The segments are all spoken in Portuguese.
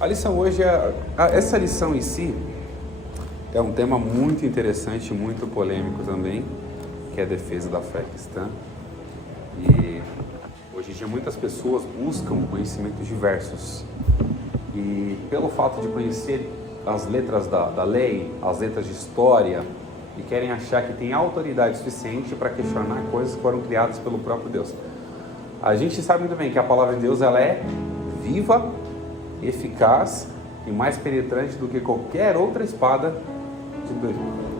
A lição hoje essa lição em si é um tema muito interessante, muito polêmico também, que é a defesa da fé cristã. E hoje em dia muitas pessoas buscam conhecimentos diversos. E pelo fato de conhecer as letras da lei, as letras de história, e querem achar que tem autoridade suficiente para questionar coisas que foram criadas pelo próprio Deus. A gente sabe muito bem que a palavra de Deus ela é viva, eficaz e mais penetrante do que qualquer outra espada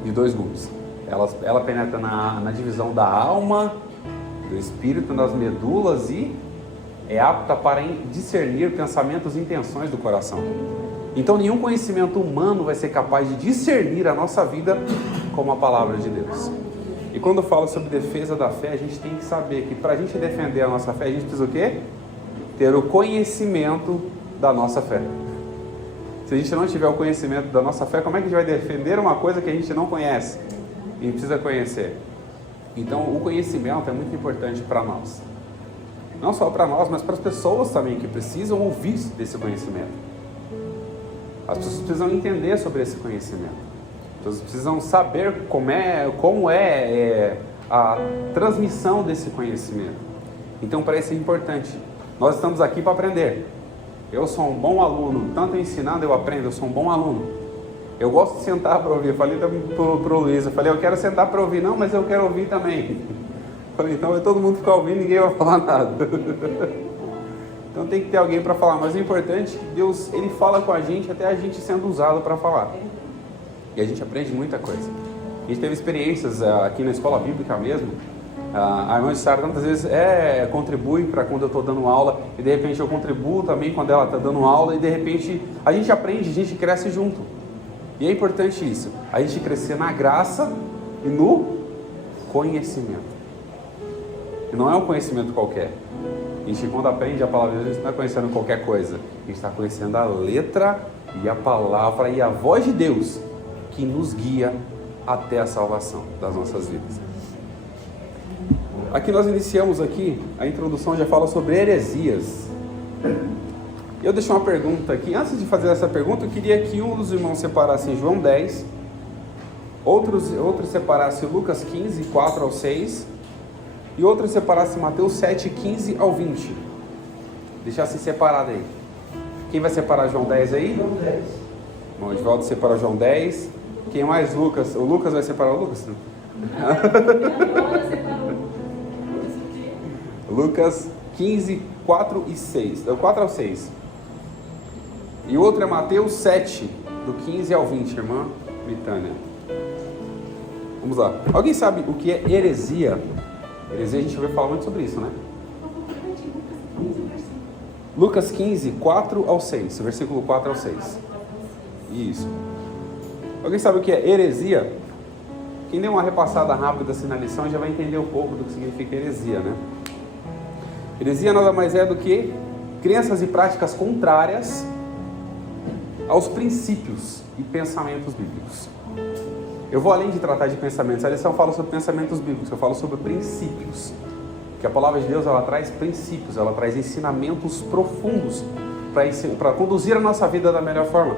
de dois gumes. Ela penetra na divisão da alma, do espírito, nas medulas e é apta para discernir pensamentos e intenções do coração. Então nenhum conhecimento humano vai ser capaz de discernir a nossa vida como a palavra de Deus. E quando eu falo sobre defesa da fé, a gente tem que saber que para a gente defender a nossa fé, a gente precisa o quê? Ter o conhecimento da nossa fé. Se a gente não tiver o conhecimento da nossa fé, como é que a gente vai defender uma coisa que a gente não conhece? A gente precisa conhecer. Então o conhecimento é muito importante para nós. Não só para nós, mas para as pessoas também que precisam ouvir desse conhecimento. As pessoas precisam entender sobre esse conhecimento. As pessoas precisam saber como é a transmissão desse conhecimento. Então, para isso é importante. Nós estamos aqui para aprender. Eu sou um bom aluno. Tanto ensinando eu aprendo, eu sou um bom aluno. Eu gosto de sentar para ouvir. Eu falei para o Luiz, eu quero sentar para ouvir. Não, mas eu quero ouvir também. Falei, então todo mundo ficar ouvindo, ninguém vai falar nada. Então tem que ter alguém para falar, mas o importante é que Deus, Ele fala com a gente até a gente sendo usado para falar. E a gente aprende muita coisa. A gente teve experiências aqui na escola bíblica mesmo. A irmã de Sara tantas vezes contribui para quando eu estou dando aula, e de repente eu contribuo também quando ela está dando aula, e de repente a gente aprende, a gente cresce junto. E é importante isso, a gente crescer na graça e no conhecimento. E não é um conhecimento qualquer. A gente, quando aprende a palavra de Deus, a gente não está conhecendo qualquer coisa. A gente está conhecendo a letra e a palavra e a voz de Deus que nos guia até a salvação das nossas vidas. Aqui nós iniciamos aqui, a introdução já fala sobre heresias. Eu deixei uma pergunta aqui. Antes de fazer essa pergunta, eu queria que um dos irmãos separasse João 10, outros separasse Lucas 15, 4 ao 6, e outro separasse Mateus 7, 15 ao 20. Deixasse separado aí. Quem vai separar João 10 aí? João 10. Bom, o Edvaldo separa João 10. Quem mais? Lucas? O Lucas vai separar o Lucas? Lucas 15, 4 e 6. 4 ao 6. E o outro é Mateus 7, do 15 ao 20, irmã Vitânia. Vamos lá. Alguém sabe o que é heresia? Heresia, a gente vai falar muito sobre isso, né? Lucas 15, 4 ao 6. Versículo 4 ao 6. Isso. Alguém sabe o que é heresia? Quem deu uma repassada rápida assim na lição já vai entender um pouco do que significa heresia, né? Heresia nada mais é do que crenças e práticas contrárias aos princípios e pensamentos bíblicos. Eu vou além de tratar de pensamentos, a lição fala sobre pensamentos bíblicos, eu falo sobre princípios. Que a palavra de Deus, ela traz princípios, ela traz ensinamentos profundos para conduzir a nossa vida da melhor forma.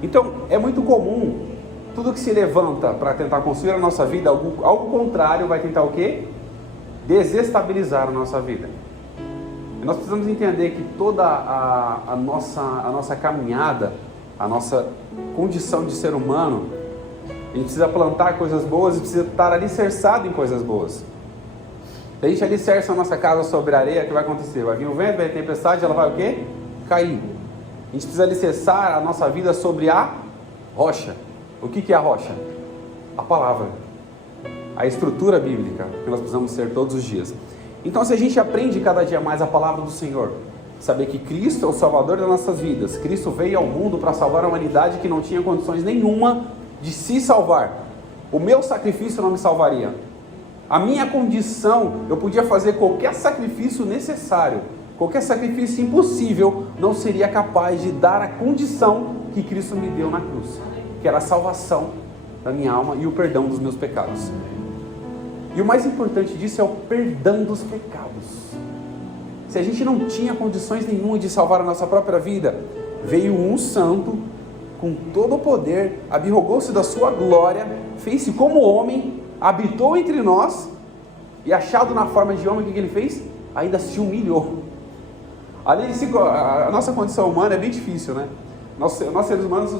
Então, é muito comum, tudo que se levanta para tentar construir a nossa vida, algo contrário vai tentar o quê? Desestabilizar a nossa vida. E nós precisamos entender que toda a nossa caminhada, a nossa condição de ser humano, a gente precisa plantar coisas boas e precisa estar alicerçado em coisas boas. Se a gente alicerça a nossa casa sobre a areia, o que vai acontecer? Vai vir o vento, vai vir a tempestade, ela vai o quê? Cair. A gente precisa alicerçar a nossa vida sobre a rocha. O que é a rocha? A palavra. A estrutura bíblica que nós precisamos ser todos os dias. Então, se a gente aprende cada dia mais a palavra do Senhor, saber que Cristo é o Salvador das nossas vidas, Cristo veio ao mundo para salvar a humanidade que não tinha condições nenhuma de se salvar. O meu sacrifício não me salvaria. A minha condição, eu podia fazer qualquer sacrifício necessário, qualquer sacrifício impossível, não seria capaz de dar a condição que Cristo me deu na cruz, que era a salvação da minha alma e o perdão dos meus pecados. E o mais importante disso é o perdão dos pecados. Se a gente não tinha condições nenhuma de salvar a nossa própria vida, veio um santo, com todo o poder, abrogou-se da sua glória, fez-se como homem, habitou entre nós, e achado na forma de homem, o que ele fez? Ainda se humilhou. A nossa condição humana é bem difícil, né? Nós seres humanos,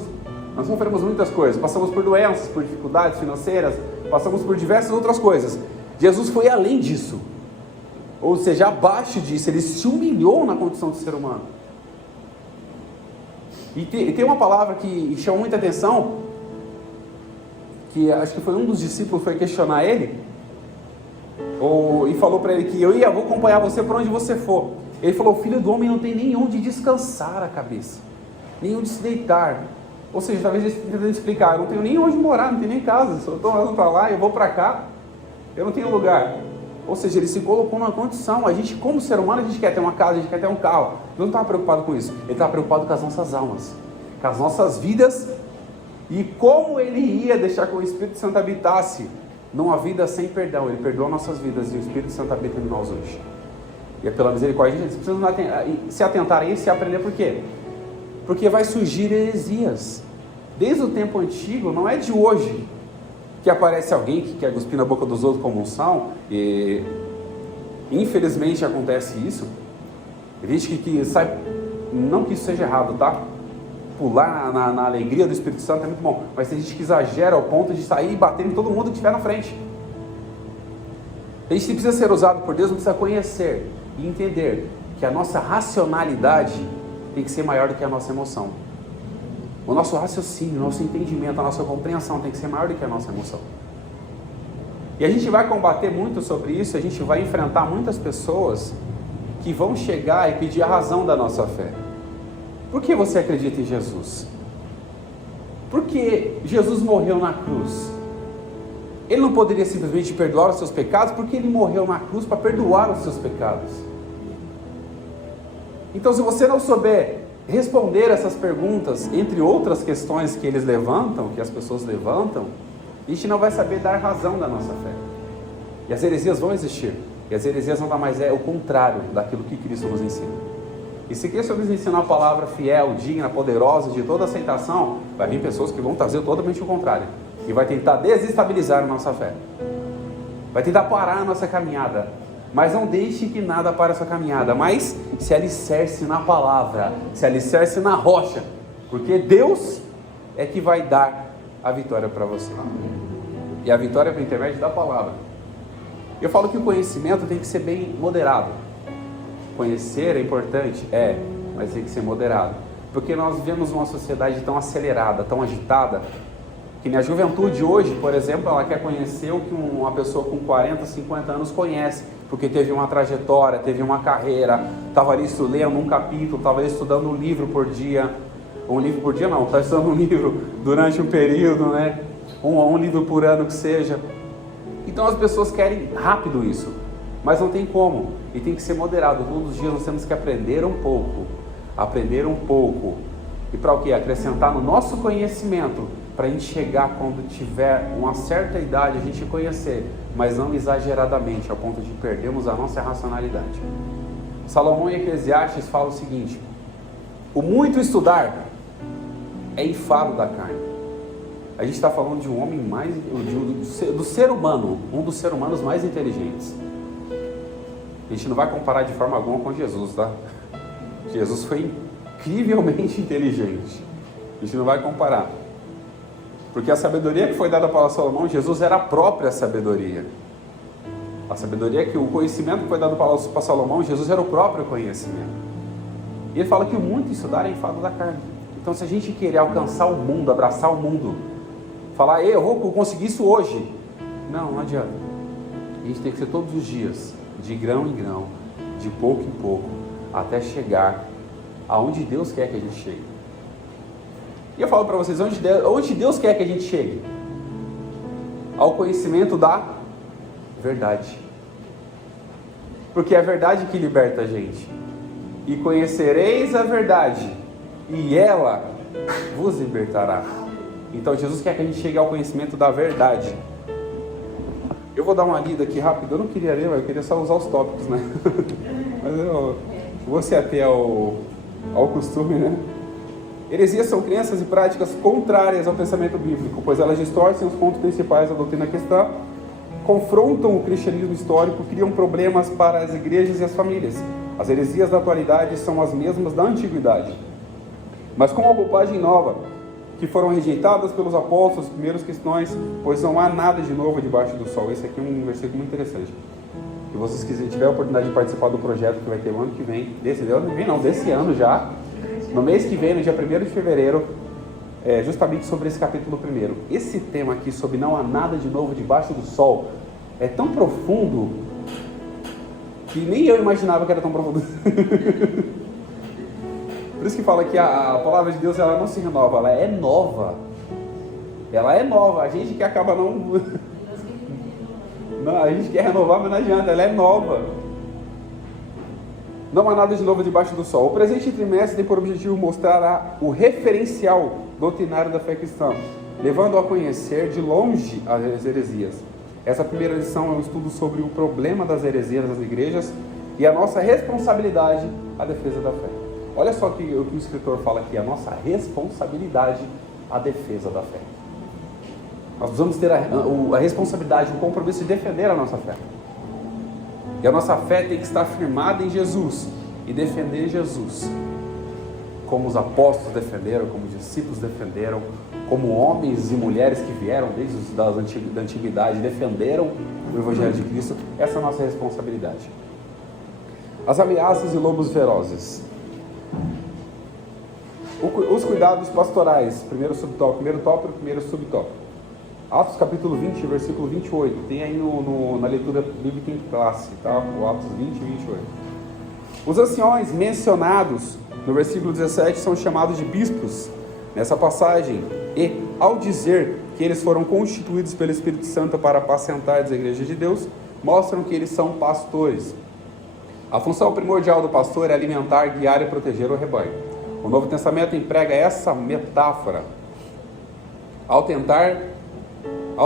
nós sofremos muitas coisas, passamos por doenças, por dificuldades financeiras, passamos por diversas outras coisas. Jesus foi além disso, ou seja, abaixo disso, ele se humilhou na condição de ser humano. E tem uma palavra que chamou muita atenção, que acho que foi um dos discípulos foi questionar ele, e falou para ele que vou acompanhar você por onde você for. Ele falou: o filho do homem não tem nem onde descansar a cabeça, nem onde se deitar. Ou seja, talvez ele esteja tentando explicar: eu não tenho nem onde morar, não tenho nem casa, eu estou andando para lá, eu vou para cá, eu não tenho lugar. Ou seja, ele se colocou numa condição. A gente, como ser humano, a gente quer ter uma casa, a gente quer ter um carro. Ele não estava preocupado com isso, ele estava preocupado com as nossas almas, com as nossas vidas, e como ele ia deixar que o Espírito Santo habitasse numa vida sem perdão. Ele perdoa nossas vidas, e o Espírito Santo habita em nós hoje. E é pela misericórdia, gente, vocês precisam se atentar a isso e aprender. Por quê? Porque vai surgir heresias. Desde o tempo antigo, não é de hoje que aparece alguém que quer cuspir na boca dos outros como unção, e infelizmente acontece isso. Tem gente que sai, não que isso seja errado, tá? Pular na alegria do Espírito Santo é muito bom, mas tem gente que exagera ao ponto de sair batendo em todo mundo que estiver na frente. A gente precisa ser usado por Deus, precisa conhecer e entender que a nossa racionalidade tem que ser maior do que a nossa emoção. O nosso raciocínio, o nosso entendimento, a nossa compreensão tem que ser maior do que a nossa emoção. E a gente vai combater muito sobre isso, a gente vai enfrentar muitas pessoas que vão chegar e pedir a razão da nossa fé. Por que você acredita em Jesus? Por que Jesus morreu na cruz? Ele não poderia simplesmente perdoar os seus pecados? Porque ele morreu na cruz para perdoar os seus pecados. Então, se você não souber responder essas perguntas, entre outras questões que eles levantam, que as pessoas levantam, a gente não vai saber dar razão da nossa fé. E as heresias vão existir. E as heresias nada mais é o contrário daquilo que Cristo nos ensina. E se Cristo nos ensinar a palavra fiel, digna, poderosa, de toda aceitação, vai vir pessoas que vão trazer totalmente o contrário. E vai tentar desestabilizar a nossa fé. Vai tentar parar a nossa caminhada. Mas não deixe que nada pare a sua caminhada. Mas se alicerce na palavra, se alicerce na rocha. Porque Deus é que vai dar a vitória para você. E a vitória é por intermédio da palavra. Eu falo que o conhecimento tem que ser bem moderado. Conhecer é importante? Mas tem que ser moderado. Porque nós vivemos uma sociedade tão acelerada, tão agitada, que na juventude hoje, por exemplo, ela quer conhecer o que uma pessoa com 40, 50 anos conhece, porque teve uma trajetória, teve uma carreira, estava ali lendo um capítulo, estava ali estudando um livro por dia, está estudando um livro durante um período, né? Um livro por ano que seja. Então as pessoas querem rápido isso, mas não tem como, e tem que ser moderado. Todos os dias nós temos que aprender um pouco, e para o quê? Acrescentar no nosso conhecimento, para a gente chegar quando tiver uma certa idade, a gente conhecer, mas não exageradamente, ao ponto de perdermos a nossa racionalidade. Salomão em Eclesiastes fala o seguinte: o muito estudar é enfado da carne. A gente está falando de um homem do ser humano, um dos seres humanos mais inteligentes. A gente não vai comparar de forma alguma com Jesus, tá? Jesus foi incrivelmente inteligente. A gente não vai comparar. Porque a sabedoria que foi dada para Salomão, Jesus era a própria sabedoria. A sabedoria, o conhecimento que foi dado para Salomão, Jesus era o próprio conhecimento. E ele fala que o muito estudar é enfado da carne. Então, se a gente querer alcançar o mundo, abraçar o mundo, falar: eu vou conseguir isso hoje, não adianta. A gente tem que ser todos os dias, de grão em grão, de pouco em pouco, até chegar aonde Deus quer que a gente chegue. E eu falo para vocês, onde Deus quer que a gente chegue? Ao conhecimento da verdade. Porque é a verdade que liberta a gente. E conhecereis a verdade, e ela vos libertará. Então Jesus quer que a gente chegue ao conhecimento da verdade. Eu vou dar uma lida aqui rápido. Eu não queria ler, mas eu queria só usar os tópicos, né? Mas eu vou se ater ao costume, né? Heresias são crenças e práticas contrárias ao pensamento bíblico, pois elas distorcem os pontos principais da doutrina cristã, confrontam o cristianismo histórico, criam problemas para as igrejas e as famílias. As heresias da atualidade são as mesmas da antiguidade, mas com uma roupagem nova, que foram rejeitadas pelos apóstolos, os primeiros cristãos, pois não há nada de novo debaixo do sol. Esse aqui é um versículo muito interessante. Se vocês quiserem, tiver a oportunidade de participar do projeto que vai ter o ano que vem, desse ano já, no mês que vem, no dia 1º de fevereiro, justamente sobre esse capítulo 1. Esse tema aqui, sobre não há nada de novo debaixo do sol, é tão profundo que nem eu imaginava que era tão profundo. Por isso que fala que a palavra de Deus, ela não se renova, ela é nova. Ela é nova. A gente que acaba não, a gente quer renovar, mas não adianta, ela é nova. Não há nada de novo debaixo do sol. O presente trimestre tem por objetivo mostrar o referencial doutrinário da fé cristã, levando a conhecer de longe as heresias. Essa primeira lição é um estudo sobre o problema das heresias nas igrejas e a nossa responsabilidade à defesa da fé. Olha só o que o escritor fala aqui, a nossa responsabilidade à defesa da fé. Nós precisamos ter a responsabilidade, o compromisso de defender a nossa fé. E a nossa fé tem que estar firmada em Jesus e defender Jesus, como os apóstolos defenderam, como os discípulos defenderam, como homens e mulheres que vieram desde da antiguidade defenderam o Evangelho de Cristo. Essa é a nossa responsabilidade. As ameaças e lobos ferozes. Os cuidados pastorais, primeiro tópico, primeiro subtópico. Atos capítulo 20, versículo 28, tem aí na leitura bíblica em classe, tá? O Atos 20 e 28. Os anciões mencionados no versículo 17 são chamados de bispos nessa passagem, e ao dizer que eles foram constituídos pelo Espírito Santo para apacentar as igrejas de Deus, mostram que eles são pastores. A função primordial do pastor é alimentar, guiar e proteger o rebanho. O Novo Testamento emprega essa metáfora ao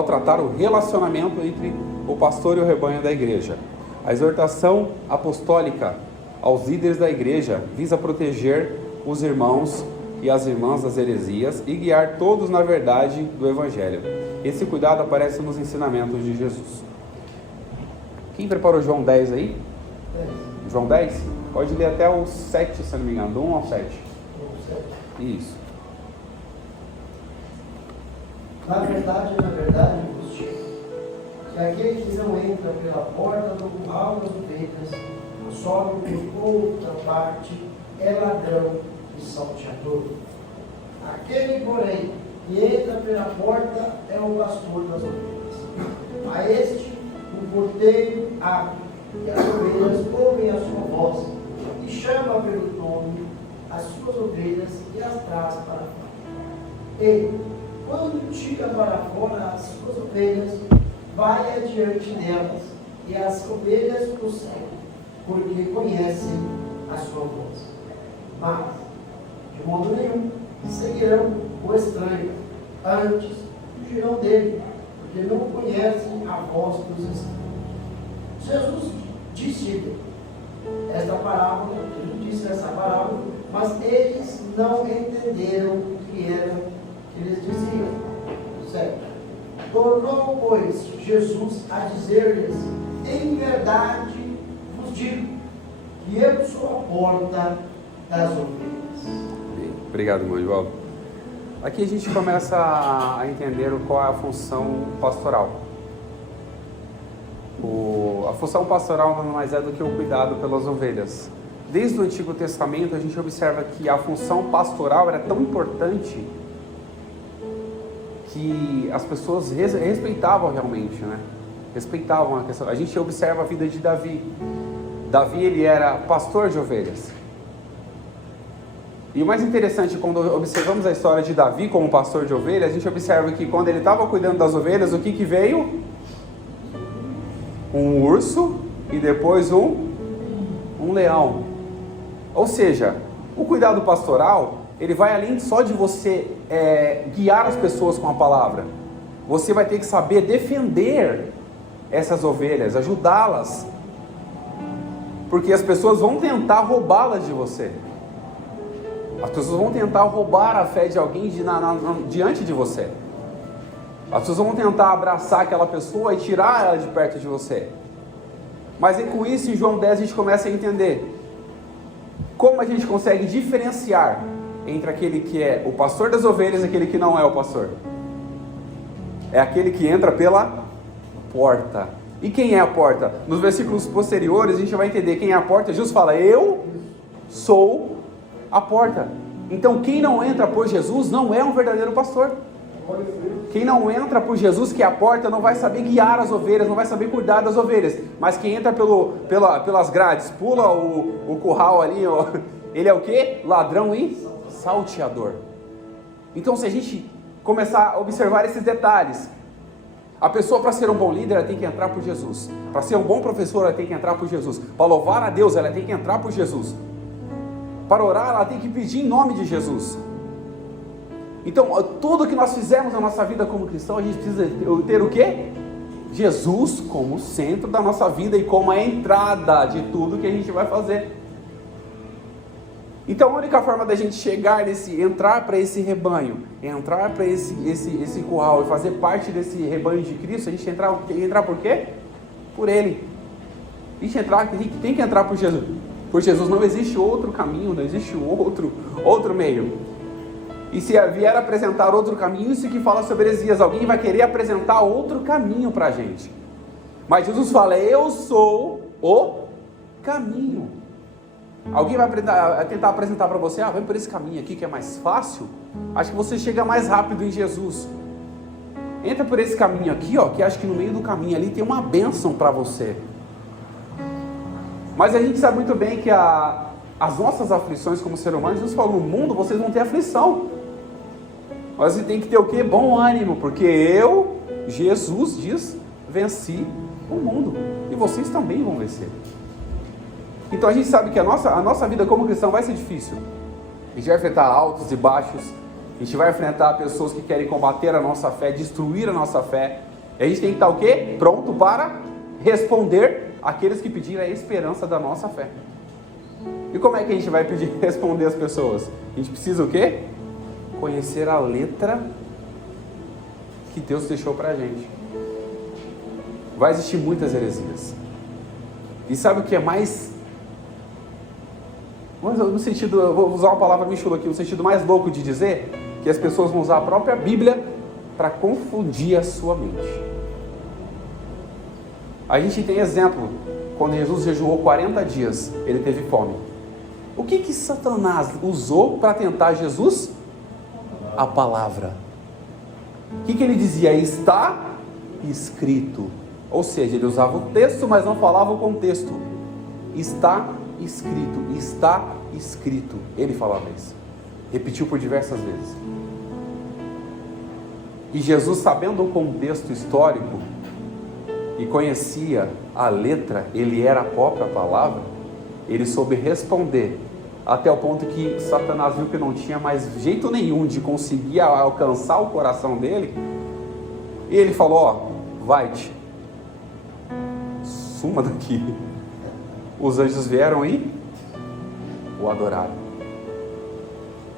tratar o relacionamento entre o pastor e o rebanho da igreja. A exortação apostólica aos líderes da igreja visa proteger os irmãos e as irmãs das heresias e guiar todos na verdade do Evangelho. Esse cuidado aparece nos ensinamentos de Jesus. Quem preparou João 10 aí? João 10? Pode ler até o 7, se não me engano, do 1 ao 7. Isso. Na verdade, vos digo que aquele que não entra pela porta do curral das ovelhas, sobe por outra parte, é ladrão e salteador. Aquele, porém, que entra pela porta é o pastor das ovelhas. A este, o porteiro abre, e as ovelhas ouvem a sua voz, e chama pelo nome as suas ovelhas e as traz para fora. E, quando tira para fora as suas ovelhas, vai adiante delas, e as ovelhas o seguem, porque conhecem a sua voz. Mas, de modo nenhum, seguirão o estranho, antes fugirão dele, porque não conhecem a voz dos estranhos. Jesus disse esta parábola, mas eles não entenderam o que era que eles diziam. Certo? Tornou, pois, Jesus a dizer-lhes: em verdade vos digo que eu sou a porta das ovelhas. Obrigado, irmão João. Aqui a gente começa a entender qual é a função pastoral. A função pastoral nada mais é do que o cuidado pelas ovelhas. Desde o Antigo Testamento a gente observa que a função pastoral era tão importante que as pessoas respeitavam realmente, né? Respeitavam a questão. A gente observa a vida de Davi. Davi, ele era pastor de ovelhas. E o mais interessante, quando observamos a história de Davi como pastor de ovelhas, a gente observa que quando ele estava cuidando das ovelhas, o que veio? Um urso e depois um leão. Ou seja, o cuidado pastoral, ele vai além só de você guiar as pessoas com a palavra. Você vai ter que saber defender essas ovelhas, ajudá-las, porque as pessoas vão tentar roubá-las de você. As pessoas vão tentar roubar a fé de alguém diante de você. As pessoas vão tentar abraçar aquela pessoa e tirar ela de perto de você. Mas com isso, em João 10, a gente começa a entender como a gente consegue diferenciar entre aquele que é o pastor das ovelhas e aquele que não é o pastor. É aquele que entra pela porta. E quem é a porta? Nos versículos posteriores, a gente vai entender quem é a porta. Jesus fala, eu sou a porta. Então, quem não entra por Jesus não é um verdadeiro pastor. Quem não entra por Jesus, que é a porta, não vai saber guiar as ovelhas, não vai saber cuidar das ovelhas. Mas quem entra pelas grades, pula o curral ali, ó, ele é o quê? Ladrão e salteador. Então, se a gente começar a observar esses detalhes, a pessoa, para ser um bom líder, ela tem que entrar por Jesus. Para ser um bom professor, ela tem que entrar por Jesus. Para louvar a Deus, ela tem que entrar por Jesus. Para orar, ela tem que pedir em nome de Jesus. Então, tudo que nós fizermos na nossa vida como cristão, a gente precisa ter o quê? Jesus como centro da nossa vida e como a entrada de tudo que a gente vai fazer. Então, a única forma da gente entrar para esse rebanho, entrar para esse curral e fazer parte desse rebanho de Cristo, a gente tem que entrar por quê? Por Ele. A gente tem que entrar por Jesus. Por Jesus não existe outro caminho, não existe outro meio. E se vier apresentar outro caminho, isso que fala sobre heresias. Alguém vai querer apresentar outro caminho para a gente. Mas Jesus fala, eu sou o caminho. Alguém vai tentar apresentar para você, vem por esse caminho aqui que é mais fácil. Acho que você chega mais rápido em Jesus. Entra por esse caminho aqui, ó, que acho que no meio do caminho ali tem uma bênção para você. Mas a gente sabe muito bem que as nossas aflições como ser humano, Jesus falou, no mundo vocês vão ter aflição. Mas você tem que ter o quê? Bom ânimo, porque eu, Jesus diz, venci o mundo. E vocês também vão vencer. Então a gente sabe que a nossa vida como cristão vai ser difícil. A gente vai enfrentar altos e baixos. A gente vai enfrentar pessoas que querem combater a nossa fé, destruir a nossa fé. E a gente tem que estar o quê? Pronto para responder àqueles que pedirem a esperança da nossa fé. E como é que a gente vai responder as pessoas? A gente precisa o quê? Conhecer a letra que Deus deixou para a gente. Vai existir muitas heresias. E sabe o que é mais... no sentido, eu vou usar uma palavra michula aqui, no sentido mais louco de dizer, que as pessoas vão usar a própria Bíblia para confundir a sua mente. A gente tem exemplo, quando Jesus jejuou 40 dias, ele teve fome. O que Satanás usou para tentar Jesus? A palavra. O que ele dizia? Está escrito. Ou seja, ele usava o texto, mas não falava o contexto. Está escrito, está escrito. Ele falava isso. Repetiu por diversas vezes. E Jesus, sabendo o contexto histórico e conhecia a letra, ele era a própria palavra, ele soube responder, até o ponto que Satanás viu que não tinha mais jeito nenhum de conseguir alcançar o coração dele, e ele falou, vai-te, suma daqui. Os anjos vieram e o adoraram.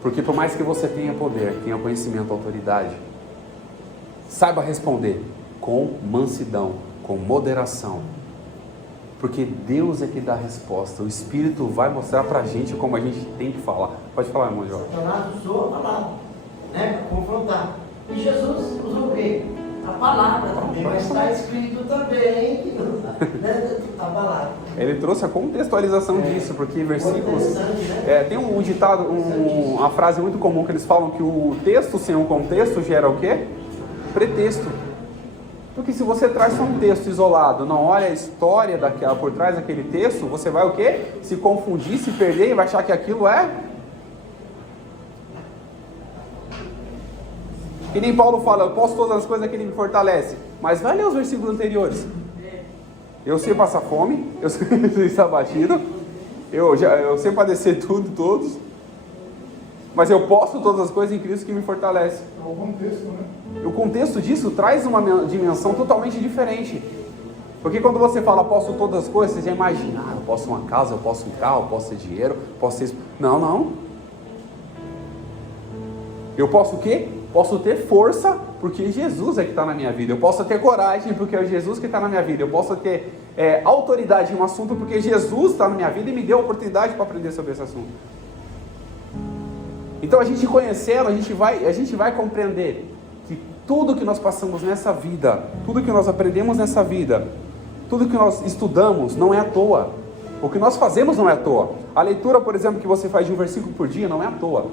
Porque por mais que você tenha poder, tenha conhecimento, autoridade, saiba responder com mansidão, com moderação, porque Deus é que dá a resposta. O Espírito vai mostrar pra gente como a gente tem que falar. Pode falar, irmão Jorge. Satanás usou a palavra, né, para confrontar. E Jesus usou o quê? A palavra também, mas está escrito também, né, a palavra. Ele trouxe a contextualização disso, porque versículos... tem um ditado, uma frase muito comum que eles falam que o texto sem um contexto gera o quê? Pretexto. Porque se você traz só um texto isolado, não olha a história daquela por trás daquele texto, você vai o quê? Se confundir, se perder e vai achar que aquilo é... E nem Paulo fala, eu posso todas as coisas que ele me fortalece. Mas vai ler os versículos anteriores. Eu sei passar fome, eu sei estar abatido, eu sei padecer tudo, todos. Mas eu posso todas as coisas em Cristo que me fortalece. É o contexto, né? O contexto disso traz uma dimensão totalmente diferente. Porque quando você fala, posso todas as coisas, você já imagina, eu posso uma casa, eu posso um carro, eu posso ter dinheiro, posso ter... Não. Eu posso o quê? Posso ter força, porque Jesus é que está na minha vida. Eu posso ter coragem, porque é Jesus que está na minha vida. Eu posso ter autoridade em um assunto, porque Jesus está na minha vida e me deu a oportunidade para aprender sobre esse assunto. Então a gente conhecendo, a gente vai compreender que tudo que nós passamos nessa vida, tudo que nós aprendemos nessa vida, tudo que nós estudamos não é à toa. O que nós fazemos não é à toa. A leitura, por exemplo, que você faz de um versículo por dia não é à toa.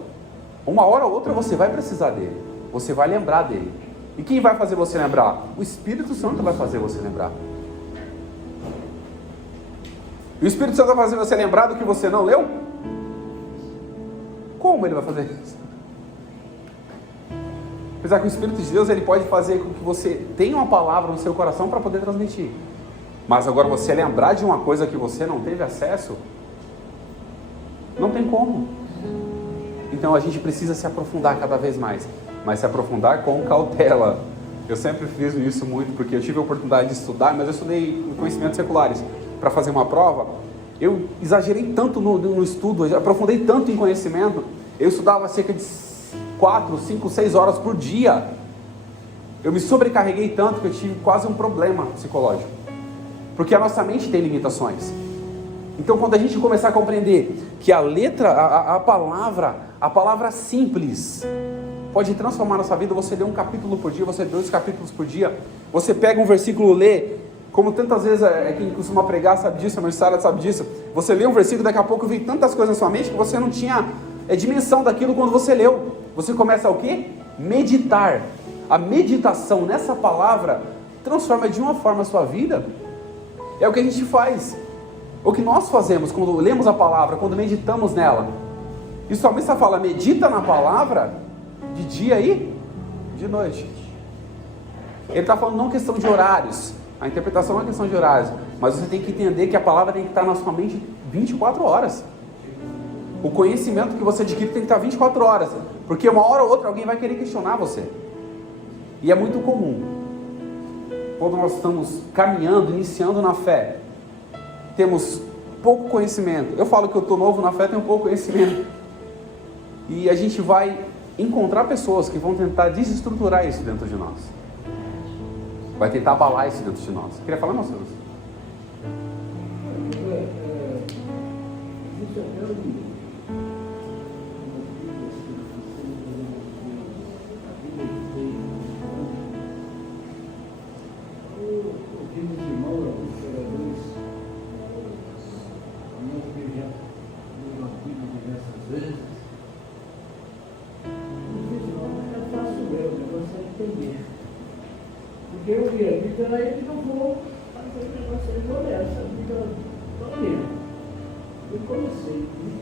Uma hora ou outra você vai precisar dele. Você vai lembrar dele. E quem vai fazer você lembrar? O Espírito Santo vai fazer você lembrar. E o Espírito Santo vai fazer você lembrar do que você não leu? Como ele vai fazer isso? Apesar que o Espírito de Deus, ele pode fazer com que você tenha uma palavra no seu coração para poder transmitir. Mas agora você lembrar de uma coisa que você não teve acesso, não tem como. Então a gente precisa se aprofundar cada vez mais, mas se aprofundar com cautela. Eu sempre fiz isso muito, porque eu tive a oportunidade de estudar, mas eu estudei conhecimentos seculares para fazer uma prova. Eu exagerei tanto no estudo, eu aprofundei tanto em conhecimento, eu estudava cerca de 4, 5, 6 horas por dia. Eu me sobrecarreguei tanto que eu tive quase um problema psicológico, porque a nossa mente tem limitações. Então quando a gente começar a compreender que a letra, a palavra simples pode transformar a nossa vida, você lê um capítulo por dia, você lê 2 capítulos por dia, você pega um versículo, lê, como tantas vezes quem costuma pregar sabe disso, a Marcela sabe disso, você lê um versículo, daqui a pouco vem tantas coisas na sua mente que você não tinha dimensão daquilo quando você leu. Você começa a o quê? Meditar. A meditação nessa palavra transforma de uma forma a sua vida. É o que a gente faz. O que nós fazemos quando lemos a palavra, quando meditamos nela. E o salmista fala, medita na palavra de dia e de noite. Ele está falando não questão de horários. A interpretação não é questão de horários. Mas você tem que entender que a palavra tem que estar na sua mente 24 horas. O conhecimento que você adquire tem que estar 24 horas. Porque uma hora ou outra alguém vai querer questionar você. E é muito comum. Quando nós estamos caminhando, iniciando na fé, temos pouco conhecimento. Eu falo que eu estou novo na fé, tenho pouco conhecimento. E a gente vai encontrar pessoas que vão tentar desestruturar isso dentro de nós. Vai tentar abalar isso dentro de nós. Queria falar, Marcelo? Porque eu vi a Bíblia, aí eu não vou fazer o negócio de olhar essa Bíblia toda. Eu comecei,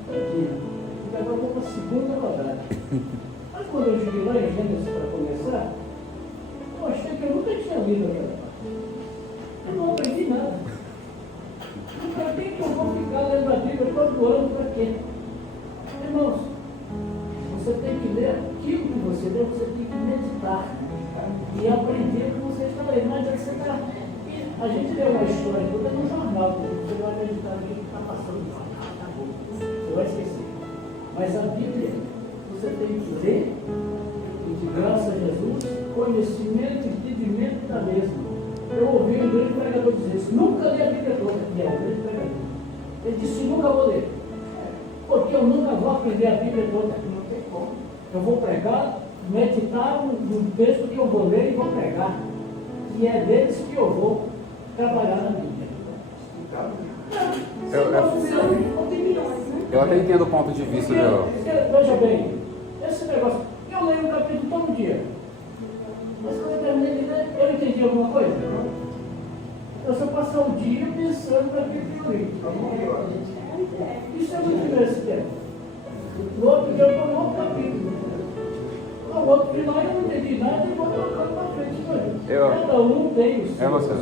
e agora vou para a segunda rodada. Mas quando eu cheguei lá em Gênesis para começar, eu achei que eu nunca tinha lido aquela parte. Eu não aprendi nada. Para que eu vou ficar lendo a Bíblia todo ano? Para quê? Irmãos, você tem que ler aquilo que você lê, você tem que meditar e aprender o que você está lendo. Não adianta você estar. A gente lê uma história toda no jornal, você vai meditar no que está passando. Você vai esquecer. Mas a Bíblia, você tem que ler, e de graça a Jesus, conhecimento e entendimento da mesma. Eu ouvi um grande pregador dizer isso. Nunca li a Bíblia toda, que é um grande pregador. Ele disse, nunca vou ler. Porque eu nunca vou aprender a Bíblia toda. Não tem como. Eu vou pregar, meditar no texto que eu vou ler e vou pregar. E é deles que eu vou trabalhar na Bíblia. Eu até entendo o ponto de vista do... Veja bem, esse negócio, eu leio um capítulo todo dia. Mas quando eu terminei de ler, eu entendi alguma coisa? Eu só passar o dia pensando naquilo que eu li. Isso é muito grande esse tempo. No outro dia eu estou no outro capítulo. No outro final eu não entendi nada e vou trocando para frente. Cada um tem o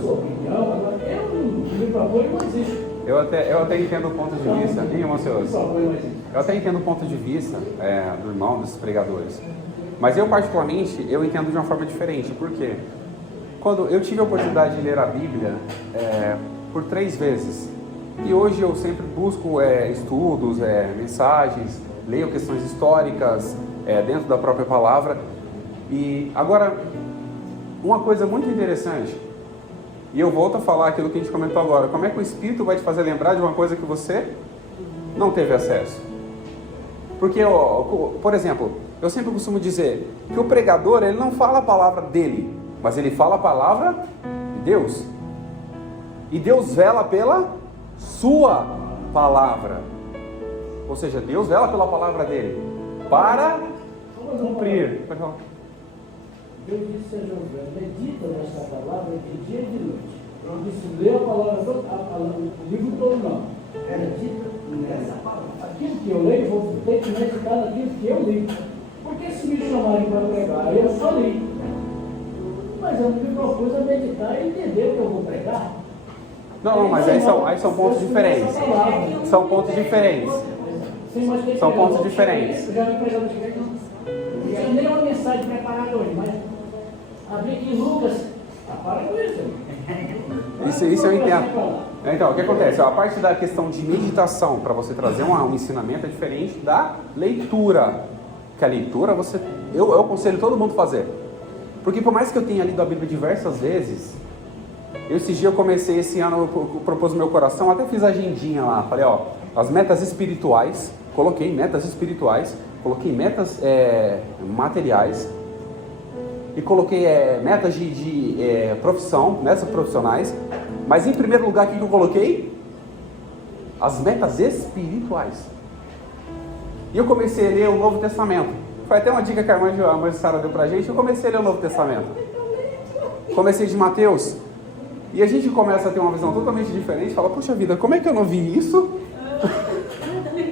sua opinião. Agora, o livro apoio não existe. Eu até entendo o ponto de vista, eu até entendo o ponto de vista do irmão, desses pregadores. Mas eu particularmente, eu entendo de uma forma diferente. Por quê? Quando eu tive a oportunidade de ler a Bíblia por 3 vezes, e hoje eu sempre busco estudos, mensagens, leio questões históricas, dentro da própria palavra. E agora, uma coisa muito interessante, e eu volto a falar aquilo que a gente comentou agora, como é que o Espírito vai te fazer lembrar de uma coisa que você não teve acesso? Porque, por exemplo, eu sempre costumo dizer que o pregador, ele não fala a palavra dele, mas ele fala a palavra de Deus. E Deus vela pela sua palavra. Ou seja, Deus vela pela palavra dele para cumprir. Deus disse a Josué: medita nesta palavra de dia e de noite. Ele disse: lê a palavra, o livro todo não. Medita nessa palavra. Aquilo que eu leio, vou ter que meditar naquilo que eu li. Porque se me chamarem para pregar, eu só li. Mas eu me propus a meditar e entender o que eu vou pregar. Não, mas aí são pontos diferentes. São pontos diferentes. São pontos diferentes. Eu já me pregando de verdade. Não tinha nem uma mensagem preparada hoje, mas abri aqui em Lucas. Para com isso. Isso eu entendo. Então, o que acontece? A parte da questão de meditação, para você trazer um ensinamento, é diferente da leitura. Que a leitura, eu aconselho todo mundo a fazer. Porque por mais que eu tenha lido a Bíblia diversas vezes, esse dia eu comecei, esse ano eu propus no meu coração, até fiz a agendinha lá, falei, as metas espirituais, coloquei metas espirituais, coloquei metas materiais, e coloquei metas de profissão, metas profissionais, mas em primeiro lugar, o que eu coloquei? As metas espirituais. E eu comecei a ler o Novo Testamento. Foi até uma dica que a irmã Sara deu pra gente, eu comecei a ler o Novo Testamento. Comecei de Mateus, e a gente começa a ter uma visão totalmente diferente, fala, puxa vida, como é que eu não vi isso?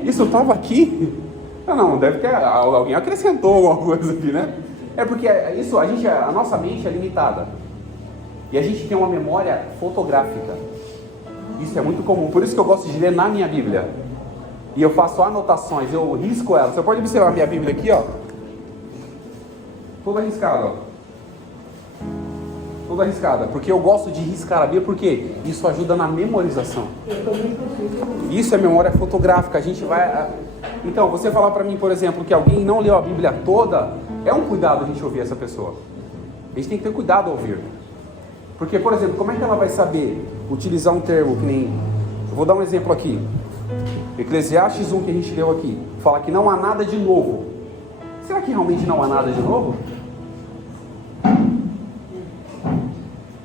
Isso estava aqui? Não, deve ter, alguém acrescentou alguma coisa aqui, né? É porque isso, a nossa mente é limitada. E a gente tem uma memória fotográfica. Isso é muito comum, por isso que eu gosto de ler na minha Bíblia. E eu faço anotações, eu risco ela. Você pode observar a minha Bíblia aqui, toda arriscada, toda arriscada, porque eu gosto de riscar a Bíblia, porque isso ajuda na memorização. Isso é memória fotográfica. A gente vai... Então, você falar para mim, por exemplo, que alguém não leu a Bíblia toda, é um cuidado a gente ouvir essa pessoa. A gente tem que ter cuidado ao ouvir. Porque, por exemplo, como é que ela vai saber utilizar um termo que nem... Eu vou dar um exemplo aqui. Eclesiastes 1 que a gente leu aqui, fala que não há nada de novo. Será que realmente não há nada de novo?